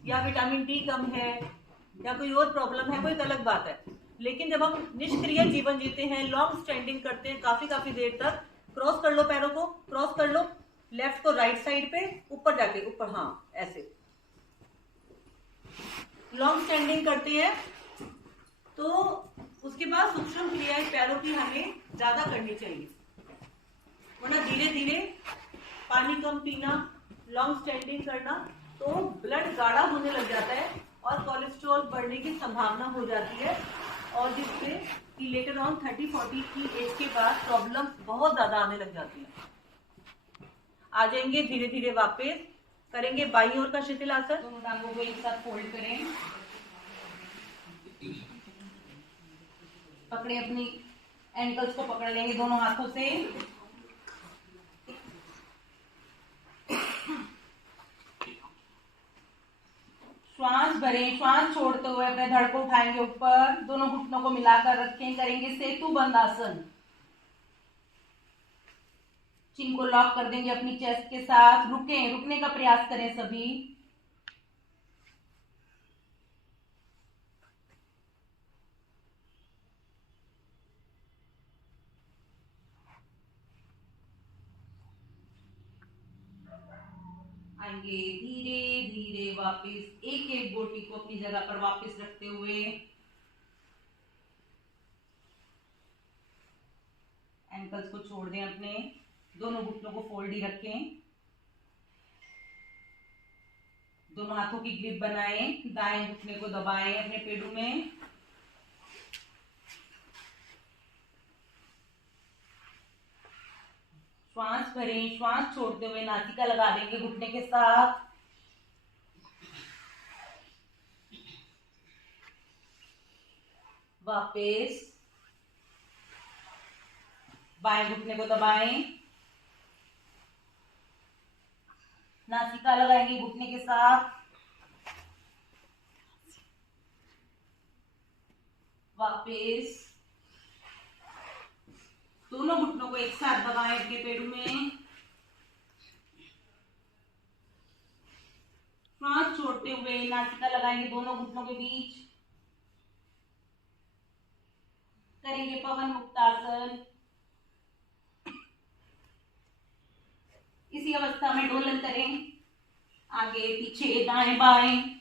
या विटामिन D कम है या कोई और प्रॉब्लम है, कोई अलग बात है। लेकिन जब हम निष्क्रिय जीवन जीते हैं, लॉन्ग स्टैंडिंग करते हैं काफी देर तक, क्रॉस कर लो पैरों को, क्रॉस कर लो लेफ्ट को राइट साइड पे, ऊपर जाके ऊपर, हाँ ऐसे लॉन्ग स्टैंडिंग करते हैं, तो उसके बाद सूक्ष्म क्रियाएं पैरों की हमें ज्यादा करनी चाहिए, वरना धीरे धीरे पानी कम पीना, लॉन्ग स्टैंडिंग करना, तो ब्लड गाढ़ा होने लग जाता है और कोलेस्ट्रॉल बढ़ने की संभावना हो जाती है, और जिससे कि लेटर ऑन 30-40 की एज के बाद प्रॉब्लम बहुत ज्यादा आने लग जाती है। आ जाएंगे धीरे धीरे वापस, करेंगे बाईं ओर का शिथिलासन। दोनों टांगों को एक साथ फोल्ड करें, पकड़े अपनी एंकल्स को पकड़ लेंगे दोनों हाथों से। श्वास भरें, श्वास छोड़ते हुए अपने धड़ को उठाएंगे ऊपर, दोनों घुटनों को मिलाकर रखें, करेंगे सेतु बंद आसन। चिन को लॉक कर देंगे अपनी चेस्ट के साथ, रुकने का प्रयास करें सभी। आएंगे धीरे धीरे वापस, एक एक बोटी को अपनी जगह पर वापस रखते हुए, एंकल्स को छोड़ दें अपने, दोनों घुटनों को फोल्ड ही रखें, दोनों हाथों की ग्रिप बनाएं, दाएं घुटने को दबाएं अपने पेड़ों में, श्वास भरें, श्वास छोड़ते हुए नासिका लगा देंगे घुटने के साथ। वापस बाएं घुटने को दबाएं, नासिका लगाएंगे घुटने के साथ। वापस दोनों घुटनों को एक साथ दबाएं अपने पेड़ों में, श्वास छोड़ते हुए नासिका लगाएंगे दोनों घुटनों के बीच, करेंगे पवन मुक्तासन। इसी अवस्था में डोलन करें, आगे पीछे दाएं बाएं।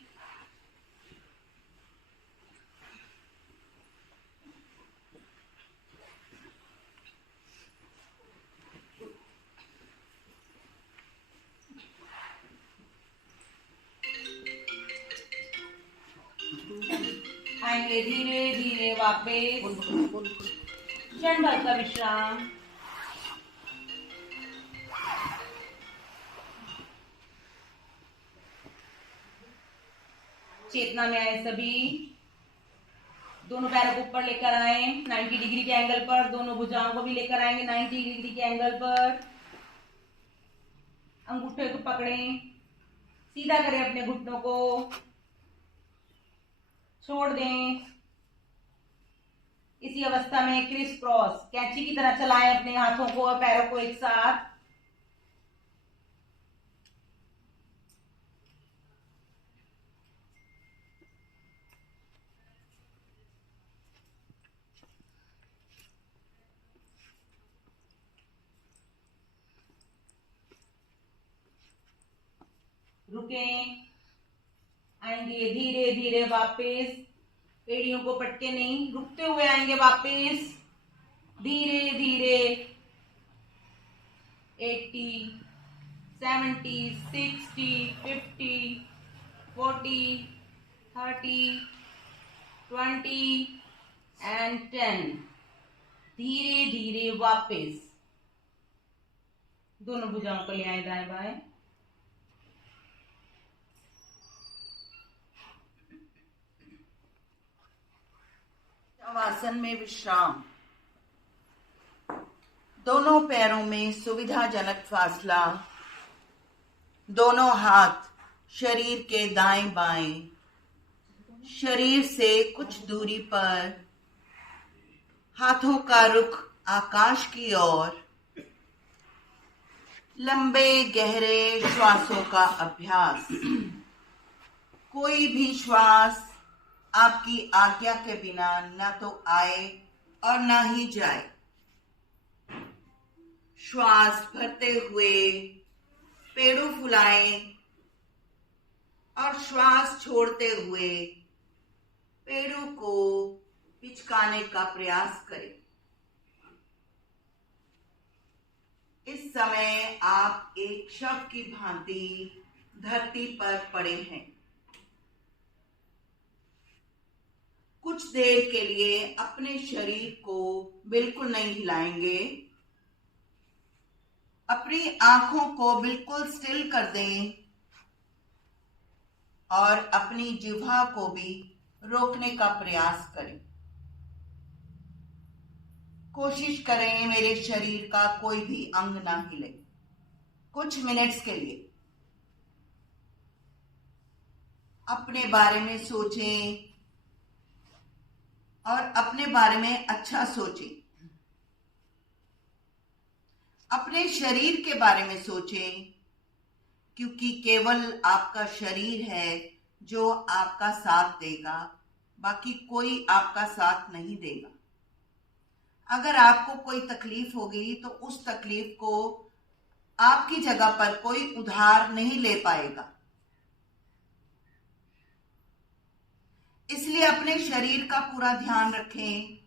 आएंगे धीरे धीरे वापस, क्षण भर का विश्राम। चेतना में आए सभी, दोनों पैरों को ऊपर लेकर आए 90 डिग्री के एंगल पर, दोनों भुजाओं को भी लेकर आएंगे 90 डिग्री के एंगल पर, अंगूठे को पकड़ें, सीधा करें अपने घुटनों को, छोड़ दें। इसी अवस्था में क्रिस क्रॉस कैंची की तरह चलाएं अपने हाथों को और पैरों को एक साथ। रुकें, आएंगे धीरे धीरे वापस, एड़ियों को पटके नहीं, रुकते हुए आएंगे वापस, धीरे धीरे 80, 70, 60, 50, 40, 30, 20 and 10। धीरे धीरे वापस दोनों भुजाओं को ले आए दाएं बाएं। शवासन में विश्राम। दोनों पैरों में सुविधाजनक फासला। दोनों हाथ शरीर के दाएं बाएं, शरीर से कुछ दूरी पर। हाथों का रुख आकाश की ओर। लंबे गहरे श्वासों का अभ्यास। कोई भी श्वास आपकी आज्ञा के बिना न तो आए और न ही जाए। श्वास भरते हुए पेड़ों फुलाएं और श्वास छोड़ते हुए पेड़ों को पिचकाने का प्रयास करें। इस समय आप एक शव की भांति धरती पर पड़े हैं। कुछ देर के लिए अपने शरीर को बिल्कुल नहीं हिलाएंगे। अपनी आंखों को बिल्कुल स्टिल कर दें और अपनी जिह्वा को भी रोकने का प्रयास करें। कोशिश करें मेरे शरीर का कोई भी अंग ना हिले। कुछ मिनट्स के लिए अपने बारे में सोचें और अपने बारे में अच्छा सोचें। अपने शरीर के बारे में सोचें, क्योंकि केवल आपका शरीर है जो आपका साथ देगा, बाकी कोई आपका साथ नहीं देगा। अगर आपको कोई तकलीफ होगी तो उस तकलीफ को आपकी जगह पर कोई उधार नहीं ले पाएगा। इसलिए अपने शरीर का पूरा ध्यान रखें,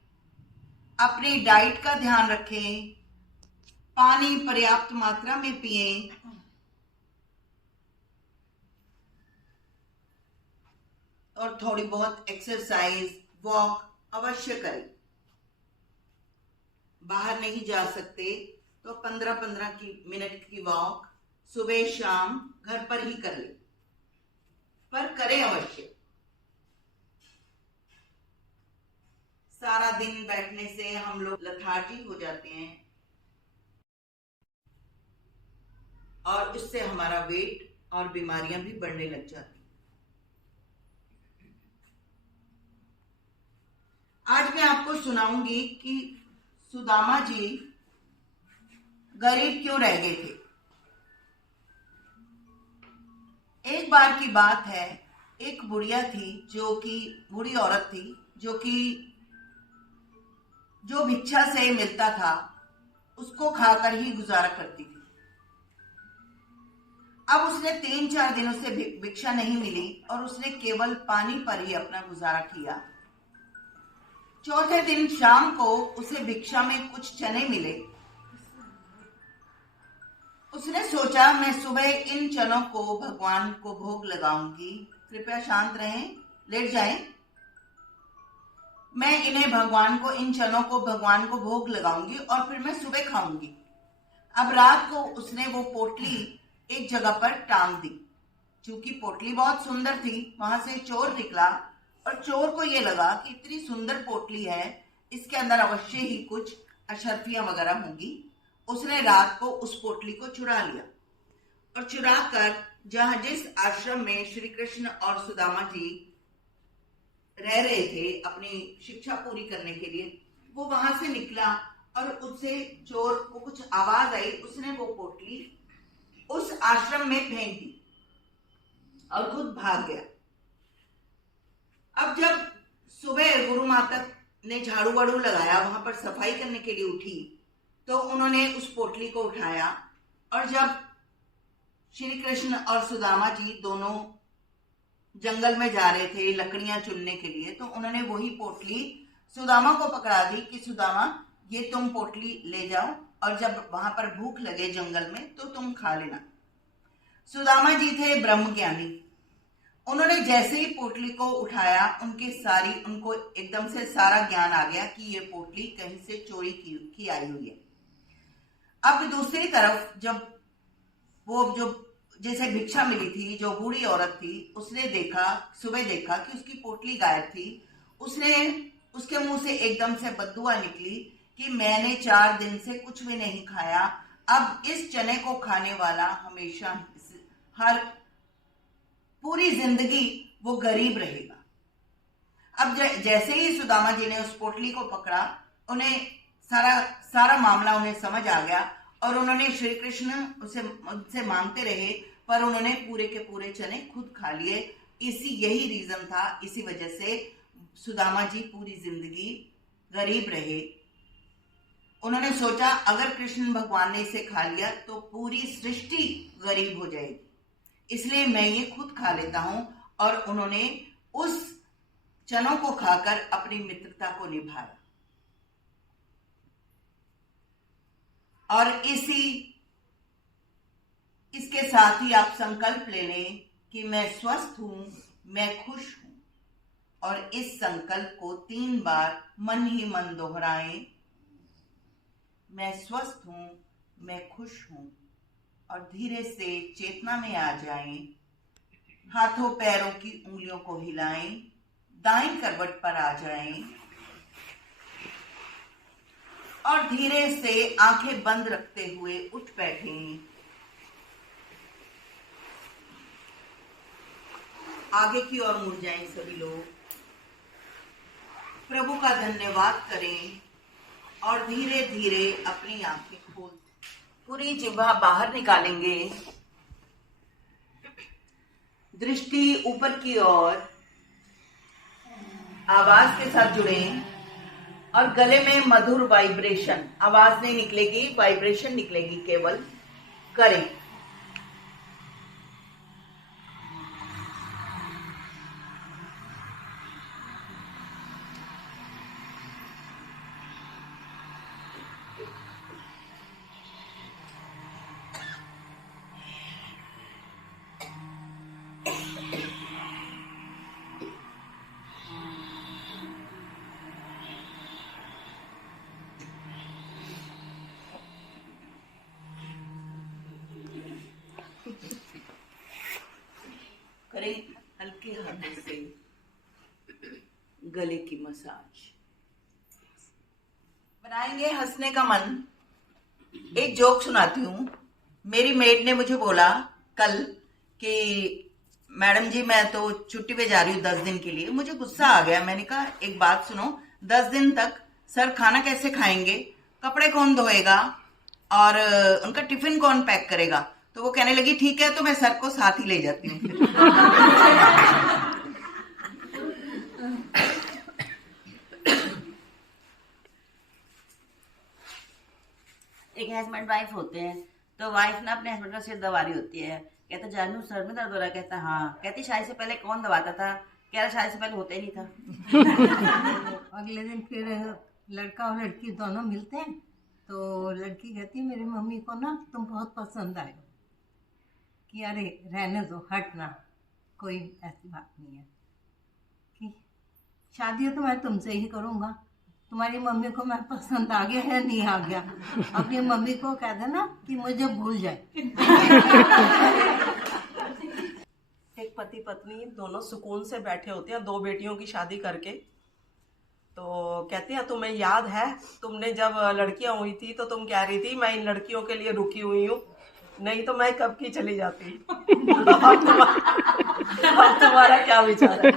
अपनी डाइट का ध्यान रखें, पानी पर्याप्त मात्रा में पिएं, और थोड़ी बहुत एक्सरसाइज वॉक अवश्य करें। बाहर नहीं जा सकते तो 15-15 मिनट की वॉक सुबह शाम घर पर ही कर लें, पर करें अवश्य। सारा दिन बैठने से हम लोग लथार्जी हो जाते हैं और इससे हमारा वेट और बीमारियां भी बढ़ने लग जाती हैं। आज मैं आपको सुनाऊंगी कि सुदामा जी गरीब क्यों रह गए थे। एक बार की बात है, एक बुढ़िया थी बूढ़ी औरत थी जो भिक्षा से मिलता था उसको खाकर ही गुजारा करती थी। अब उसने 3-4 दिनों से भिक्षा नहीं मिली और उसने केवल पानी पर ही अपना गुजारा किया। चौथे दिन शाम को उसे भिक्षा में कुछ चने मिले। उसने सोचा मैं सुबह इन चनों को भगवान को भोग लगाऊंगी। कृपया शांत रहें, लेट जाएं। मैं इन चनों को भगवान को भोग लगाऊंगी और फिर मैं सुबह खाऊंगी। अब रात को उसने वो पोटली एक जगह पर टांग दी। चूंकि पोटली बहुत सुंदर थी, वहां से चोर निकला और चोर को ये लगा कि इतनी सुंदर पोटली है, इसके अंदर अवश्य ही कुछ अशर्फियां वगैरह होंगी। उसने रात को उस पोटली को चुरा लिया और चुरा कर जिस आश्रम में श्री कृष्ण और सुदामा जी रह रहे थे अपनी शिक्षा पूरी करने के लिए, वो वहां से निकला और उससे चोर को कुछ आवाज आई। उसने वो पोटली उस आश्रम में फेंक दी और खुद भाग गया। अब जब सुबह गुरु माता ने झाड़ू वाड़ू लगाया, वहां पर सफाई करने के लिए उठी, तो उन्होंने उस पोटली को उठाया और जब श्री कृष्ण और सुदामा जी दोनों जंगल में जा रहे थे लकड़ियां चुनने के लिए, तो उन्होंने वही पोटली सुदामा को पकड़ा दी कि सुदामा ये तुम पोटली ले जाओ और जब वहां पर भूख लगे जंगल में तो तुम खा लेना। सुदामा जी थे ब्रह्मज्ञानी। उन्होंने जैसे ही पोटली को उठाया उनको एकदम से सारा ज्ञान आ गया कि ये पोटली कहीं से चोरी की आई हुई है। अब दूसरी तरफ जब वो जो जैसे भिक्षा मिली थी, जो बूढ़ी औरत थी, उसने सुबह देखा कि उसकी पोटली गायब थी। उसके मुंह से एकदम से बददुआ निकली कि मैंने 4 दिन से कुछ भी नहीं खाया, अब इस चने को खाने वाला हमेशा पूरी जिंदगी वो गरीब रहेगा। अब जैसे ही सुदामा जी ने उस पोटली को पकड़ा, उन्हें सारा मामला उन्हें समझ आ गया और उन्होंने श्री कृष्ण उनसे मांगते रहे, पर उन्होंने पूरे के पूरे चने खुद खा लिए। यही रीजन था, इसी वजह से सुदामा जी पूरी जिंदगी गरीब रहे। उन्होंने सोचा अगर कृष्ण भगवान ने इसे खा लिया तो पूरी सृष्टि गरीब हो जाएगी, इसलिए मैं ये खुद खा लेता हूं। और उन्होंने उस चनों को खाकर अपनी मित्रता को निभाया। और इसके साथ ही आप संकल्प ले लें कि मैं स्वस्थ हूं, मैं खुश हूं, और इस संकल्प को 3 बार मन ही मन दोहराएं। मैं स्वस्थ हूं, मैं खुश हूं, और धीरे से चेतना में आ जाएं। हाथों पैरों की उंगलियों को हिलाएं, दाईं करवट पर आ जाएं और धीरे से आंखें बंद रखते हुए उठ बैठें। आगे की ओर मुड़ जाएं सभी लोग। प्रभु का धन्यवाद करें और धीरे धीरे अपनी आंखें खोल पूरी जिह्वा बाहर निकालेंगे। दृष्टि ऊपर की ओर, आवाज के साथ जुड़ें और गले में मधुर वाइब्रेशन, आवाज नहीं निकलेगी, वाइब्रेशन निकलेगी केवल, करें। करें हल्के हाथों से गले की मसाज। बनाएंगे हंसने का मन। एक जोक सुनाती हूँ। मेरी मेड ने मुझे बोला कल कि मैडम जी मैं तो छुट्टी पे जा रही हूँ 10 दिन के लिए। मुझे गुस्सा आ गया। मैंने कहा एक बात सुनो, 10 दिन तक सर खाना कैसे खाएंगे, कपड़े कौन धोएगा और उनका टिफिन कौन पैक करेगा? तो वो कहने लगी ठीक है तो मैं सर को साथ ही ले जाती हूँ। एक हस्बैंड वाइफ होते हैं, तो वाइफ ना अपने हस्बैंड का सिर दबा रही होती है। कहता जानू सर में दर्द हो रहा है। कहता हाँ। कहती शादी से पहले कौन दबाता था? कह रहा शादी से पहले होता ही नहीं था। अगले दिन फिर लड़का और लड़की दोनों मिलते हैं, तो लड़की कहती है मेरी मम्मी को ना तुम बहुत पसंद आए। कि अरे रहने दो, हटना, कोई ऐसी बात नहीं है कि शादी है तो मैं तुमसे ही करूँगा। तुम्हारी मम्मी को मैं पसंद आ गया है नहीं आ गया, अपनी मम्मी को कह देना कि मुझे भूल जाए। एक पति पत्नी दोनों सुकून से बैठे होते हैं 2 बेटियों की शादी करके। तो कहती है तुम्हें याद है तुमने जब लड़कियां हुई थी तो तुम कह रही थी मैं इन लड़कियों के लिए रुकी हुई हूँ, नहीं तो मैं कब की चली जाती। अब तुम्हारा क्या विचार है?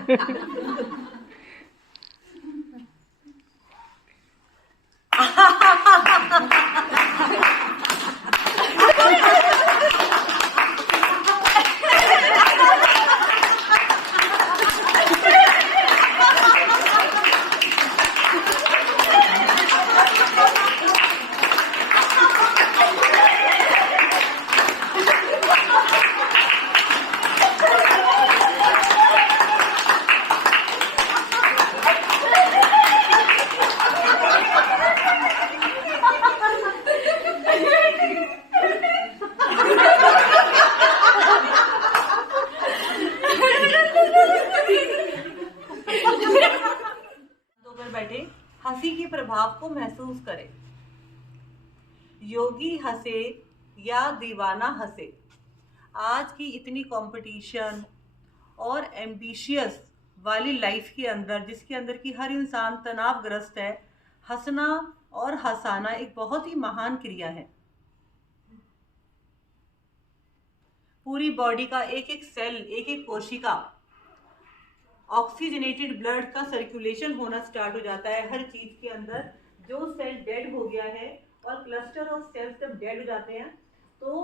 हंसी के प्रभाव को महसूस करें। योगी हंसे या दीवाना हंसे। आज की इतनी कंपटीशन और एम्बिशियस वाली लाइफ के अंदर, जिसके अंदर की हर इंसान तनावग्रस्त है, हंसना और हंसाना एक बहुत ही महान क्रिया है। पूरी बॉडी का एक एक सेल, एक एक कोशिका ऑक्सीजनेटेड ब्लड का सर्कुलेशन होना स्टार्ट हो जाता है हर चीज के अंदर। जो सेल डेड हो गया है और क्लस्टर ऑफ सेल्स जब डेड हो जाते हैं तो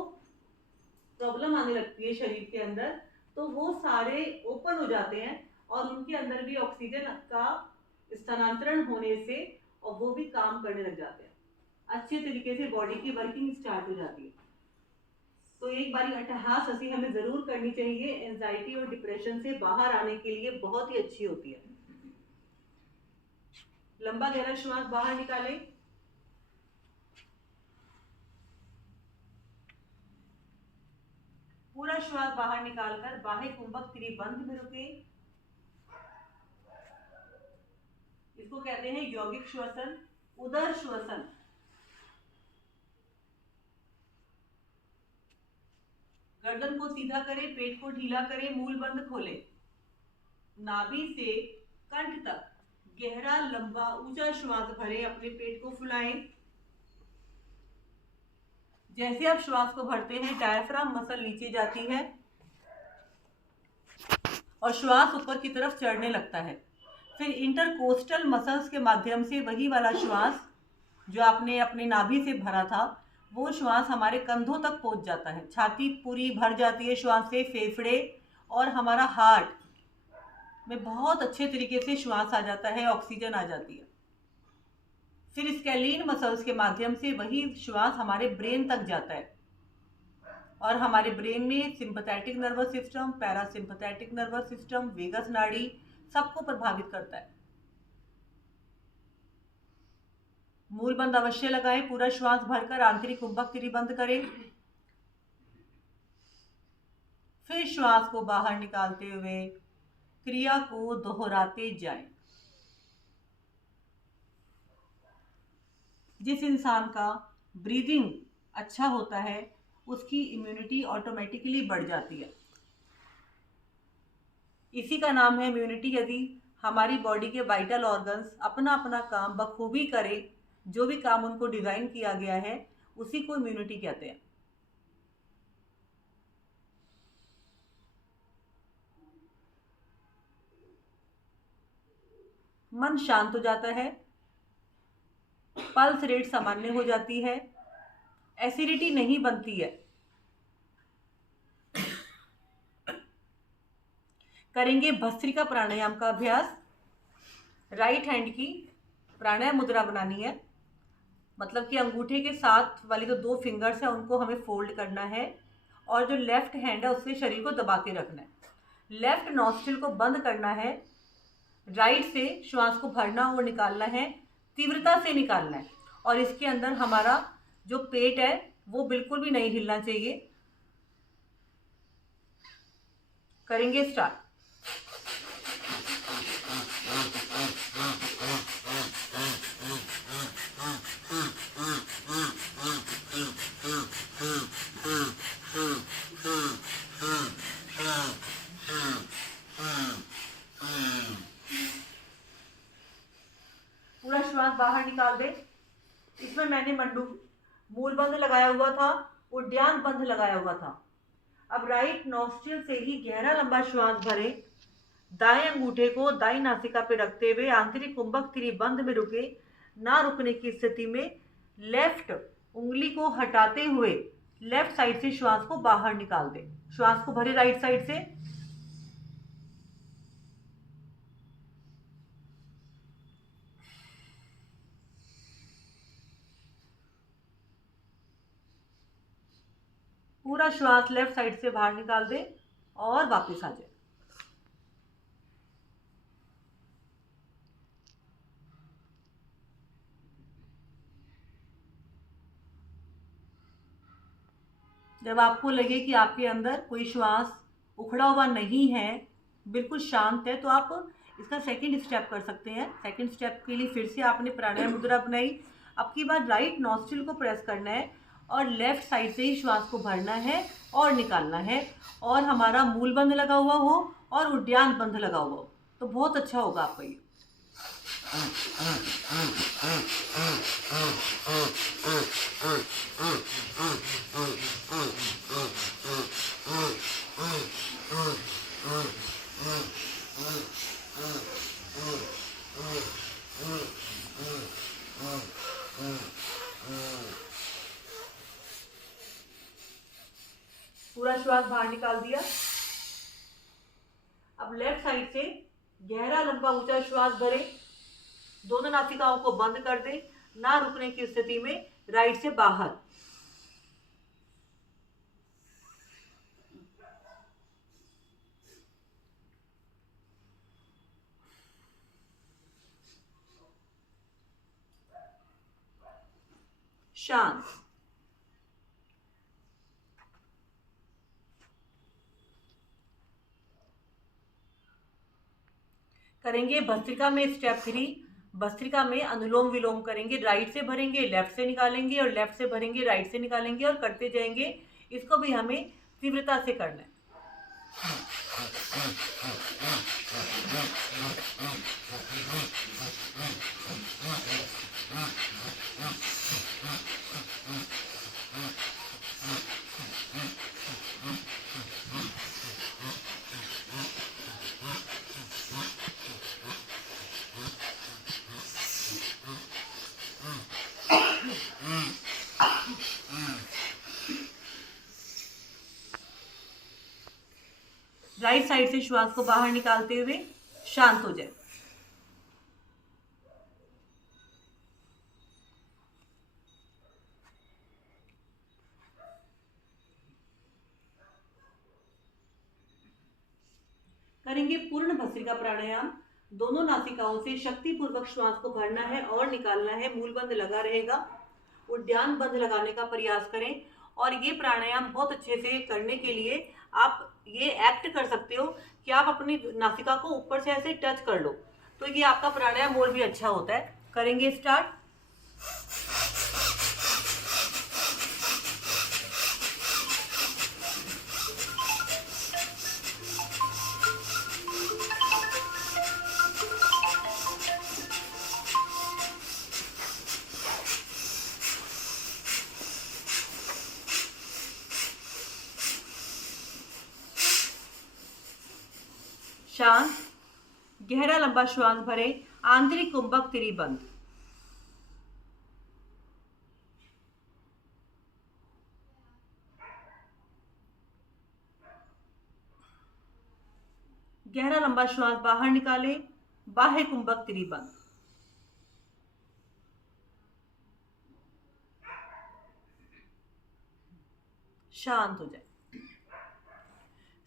प्रॉब्लम आने लगती है शरीर के अंदर, तो वो सारे ओपन हो जाते हैं और उनके अंदर भी ऑक्सीजन का स्थानांतरण होने से और वो भी काम करने लग जाते हैं, अच्छे तरीके से बॉडी की वर्किंग स्टार्ट हो जाती है। तो एक बारी अट्टहास हंसी हमें जरूर करनी चाहिए, एंजाइटी और डिप्रेशन से बाहर आने के लिए बहुत ही अच्छी होती है। लंबा गहरा श्वास बाहर निकालें। पूरा श्वास बाहर निकालकर बाह्य कुंभक त्रिबंध में रुके। इसको कहते हैं यौगिक श्वसन, उदर श्वसन। गर्दन को सीधा करें, पेट को ढीला करें, मूल बंद खोलें। नाभि से कंठ तक गहरा लंबा ऊंचा श्वास भरें, अपने पेट को फुलाएं। जैसे आप श्वास को भरते हैं डायफ्राम मसल नीचे जाती है और श्वास ऊपर की तरफ चढ़ने लगता है। फिर इंटरकोस्टल मसल्स के माध्यम से वही वाला श्वास जो आपने अपने नाभि से भरा था, वो श्वास हमारे कंधों तक पहुंच जाता है। छाती पूरी भर जाती है श्वास से, फेफड़े और हमारा हार्ट में बहुत अच्छे तरीके से श्वास आ जाता है, ऑक्सीजन आ जाती है। फिर स्केलीन मसल्स के माध्यम से वही श्वास हमारे ब्रेन तक जाता है और हमारे ब्रेन में sympathetic nervous system, parasympathetic nervous system, vagus नाड़ी सबको प्रभावित करता है। मूल बंद अवश्य लगाएं। पूरा श्वास भरकर आंतरिक कुंभक त्रिबंध करें। फिर श्वास को बाहर निकालते हुए क्रिया को दोहराते जाएं। जिस इंसान का ब्रीदिंग अच्छा होता है उसकी इम्यूनिटी ऑटोमेटिकली बढ़ जाती है। इसी का नाम है इम्यूनिटी। यदि हमारी बॉडी के वाइटल ऑर्गन्स अपना अपना काम बखूबी करें, जो भी काम उनको डिजाइन किया गया है, उसी को इम्यूनिटी कहते हैं। मन शांत हो जाता है, पल्स रेट सामान्य हो जाती है, एसिडिटी नहीं बनती है। करेंगे भस्त्रिका प्राणायाम का अभ्यास। राइट हैंड की प्राणायाम मुद्रा बनानी है, मतलब कि अंगूठे के साथ वाली जो 2 फिंगर्स है उनको हमें फोल्ड करना है और जो लेफ्ट हैंड है उससे शरीर को दबा के रखना है। लेफ्ट नॉस्ट्रिल को बंद करना है, राइट से श्वास को भरना और निकालना है, तीव्रता से निकालना है। और इसके अंदर हमारा जो पेट है वो बिल्कुल भी नहीं हिलना चाहिए। करेंगे स्टार्ट। पूरा श्वास बाहर निकाल दे। इसमें मैंने मूल बंध लगाया हुआ था, उद्यान बंध लगाया हुआ था। अब राइट नॉस्ट्रिल से ही गहरा लंबा श्वास भरें। दाएं अंगूठे को दाईं नासिका पे रखते हुए आंतरिक कुंभक त्रिबंध में रुके। ना रुकने की स्थिति में लेफ्ट उंगली को हटाते हुए लेफ्ट साइड से श्वास को बाहर निकाल दें। श्वास को भरे राइट साइड से। पूरा श्वास लेफ्ट साइड से बाहर निकाल दें और वापस आ जाए। जब आपको लगे कि आपके अंदर कोई श्वास उखड़ा हुआ नहीं है, बिल्कुल शांत है, तो आप इसका सेकंड स्टेप कर सकते हैं। सेकंड स्टेप के लिए फिर से आपने प्राणायाम मुद्रा अपनाई। अब की बार राइट नॉस्ट्रिल को प्रेस करना है और लेफ्ट साइड से ही श्वास को भरना है और निकालना है, और हमारा मूल बंध लगा हुआ हो और उद्यान बंध लगा हुआ हो, तो बहुत अच्छा होगा आपका ये। पूरा श्वास बाहर निकाल दिया। अब लेफ्ट साइड से गहरा लंबा ऊंचा श्वास भरें, दोनों नासिकाओं को बंद कर दें, ना रुकने की स्थिति में राइट से बाहर। शांत। करेंगे भस्त्रिका में स्टेप 3। भस्त्रिका में अनुलोम विलोम करेंगे, राइट से भरेंगे लेफ्ट से निकालेंगे, और लेफ्ट से भरेंगे राइट से निकालेंगे, और करते जाएंगे। इसको भी हमें तीव्रता से करना है। राइट साइड से श्वास को बाहर निकालते हुए शांत हो जाए। करेंगे पूर्ण भस्त्रिका प्राणायाम। दोनों नासिकाओं से शक्तिपूर्वक श्वास को भरना है और निकालना है। मूल बंध लगा रहेगा, उद्यान बंध लगाने का प्रयास करें। और ये प्राणायाम बहुत अच्छे से करने के लिए आप ये एक्ट कर सकते हो कि आप अपनी नासिका को ऊपर से ऐसे टच कर लो, तो ये आपका प्राणायाम और भी अच्छा होता है। करेंगे स्टार्ट। शांत, गहरा लंबा श्वास भरें, आंतरिक कुंभक त्रिबंध। गहरा लंबा श्वास बाहर निकालें, बाह्य कुंभक त्रिबंध। शांत हो जाए।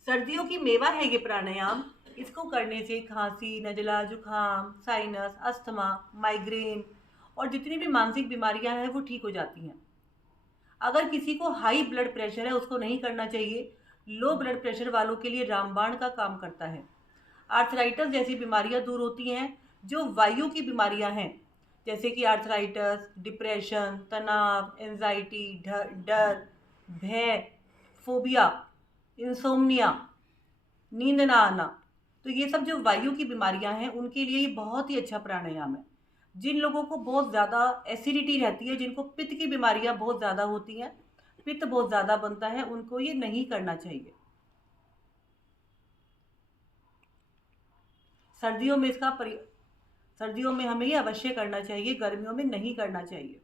सर्दियों की मेवा है ये प्राणायाम। इसको करने से खांसी, नजला, जुखाम, साइनस, अस्थमा, माइग्रेन और जितनी भी मानसिक बीमारियां हैं वो ठीक हो जाती हैं। अगर किसी को हाई ब्लड प्रेशर है उसको नहीं करना चाहिए। लो ब्लड प्रेशर वालों के लिए रामबाण का काम करता है। आर्थराइटिस जैसी बीमारियां दूर होती हैं। जो वायु की बीमारियां हैं जैसे कि आर्थराइटिस, डिप्रेशन, तनाव, एंजाइटी, डर, भय, फोबिया, इंसोम्निया, नींद ना आना, तो ये सब जो वायु की बीमारियां हैं उनके लिए ये बहुत ही अच्छा प्राणायाम है। जिन लोगों को बहुत ज़्यादा एसिडिटी रहती है, जिनको पित्त की बीमारियां बहुत ज़्यादा होती हैं, पित्त बहुत ज़्यादा बनता है, उनको ये नहीं करना चाहिए। सर्दियों में हमें ये अवश्य करना चाहिए, गर्मियों में नहीं करना चाहिए।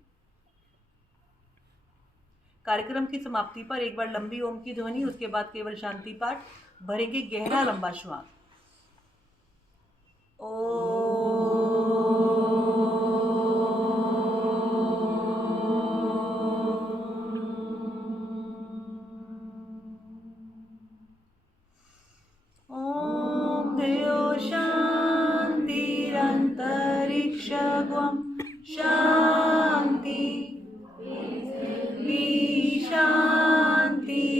कार्यक्रम की समाप्ति पर एक बार लंबी ओम की ध्वनि, उसके बाद केवल शांति पाठ। भरेंगे गहरा लंबा श्वास। ओम देव शांतिरंतरिक्षगम शांति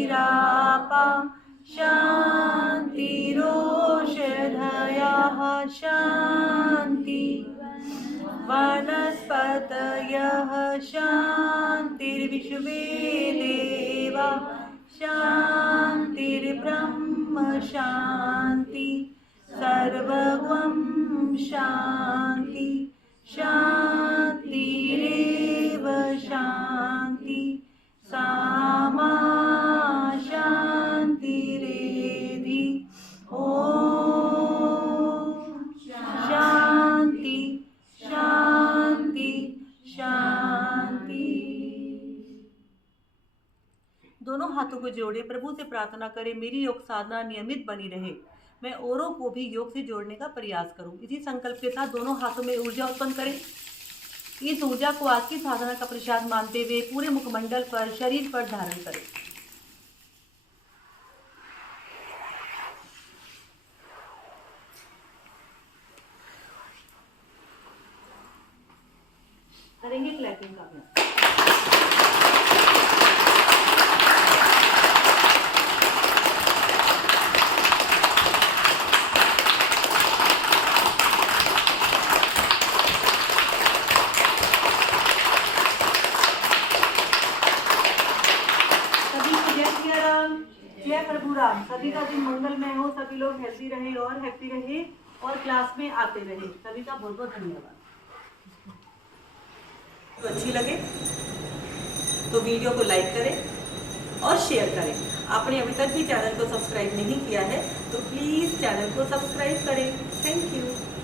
शांतिरापा शांतिरोषधयः शांति। बृहस्पतयः शान्तिर्विश्वे देवा शान्तिर्ब्रह्म शान्ति सर्वगं शान्ति शान्तिरेव शान्ति सामा शान्तिरेधि ॐ शान्ति शान्ति शान्ति। दोनों हाथों को जोड़े, प्रभु से प्रार्थना करें मेरी योग साधना नियमित बनी रहे, मैं औरों को भी योग से जोड़ने का प्रयास करूं। इसी संकल्प के साथ दोनों हाथों में ऊर्जा उत्पन्न करें। इस ऊर्जा को आज की साधना का प्रसाद मानते हुए पूरे मुखमंडल पर, शरीर पर धारण करें। करेंगे क्लैपिंग का अभ्यास। जय प्रभु राम। सभी का दिन मंगलमय हो, सभी लोग हेल्दी रहे और हैप्पी रहे और क्लास में आते रहे। सभी का बहुत बहुत धन्यवाद। तो अच्छी लगे तो वीडियो को लाइक करें और शेयर करें। आपने अभी तक भी चैनल को सब्सक्राइब नहीं किया है तो प्लीज़ चैनल को सब्सक्राइब करें। Thank you.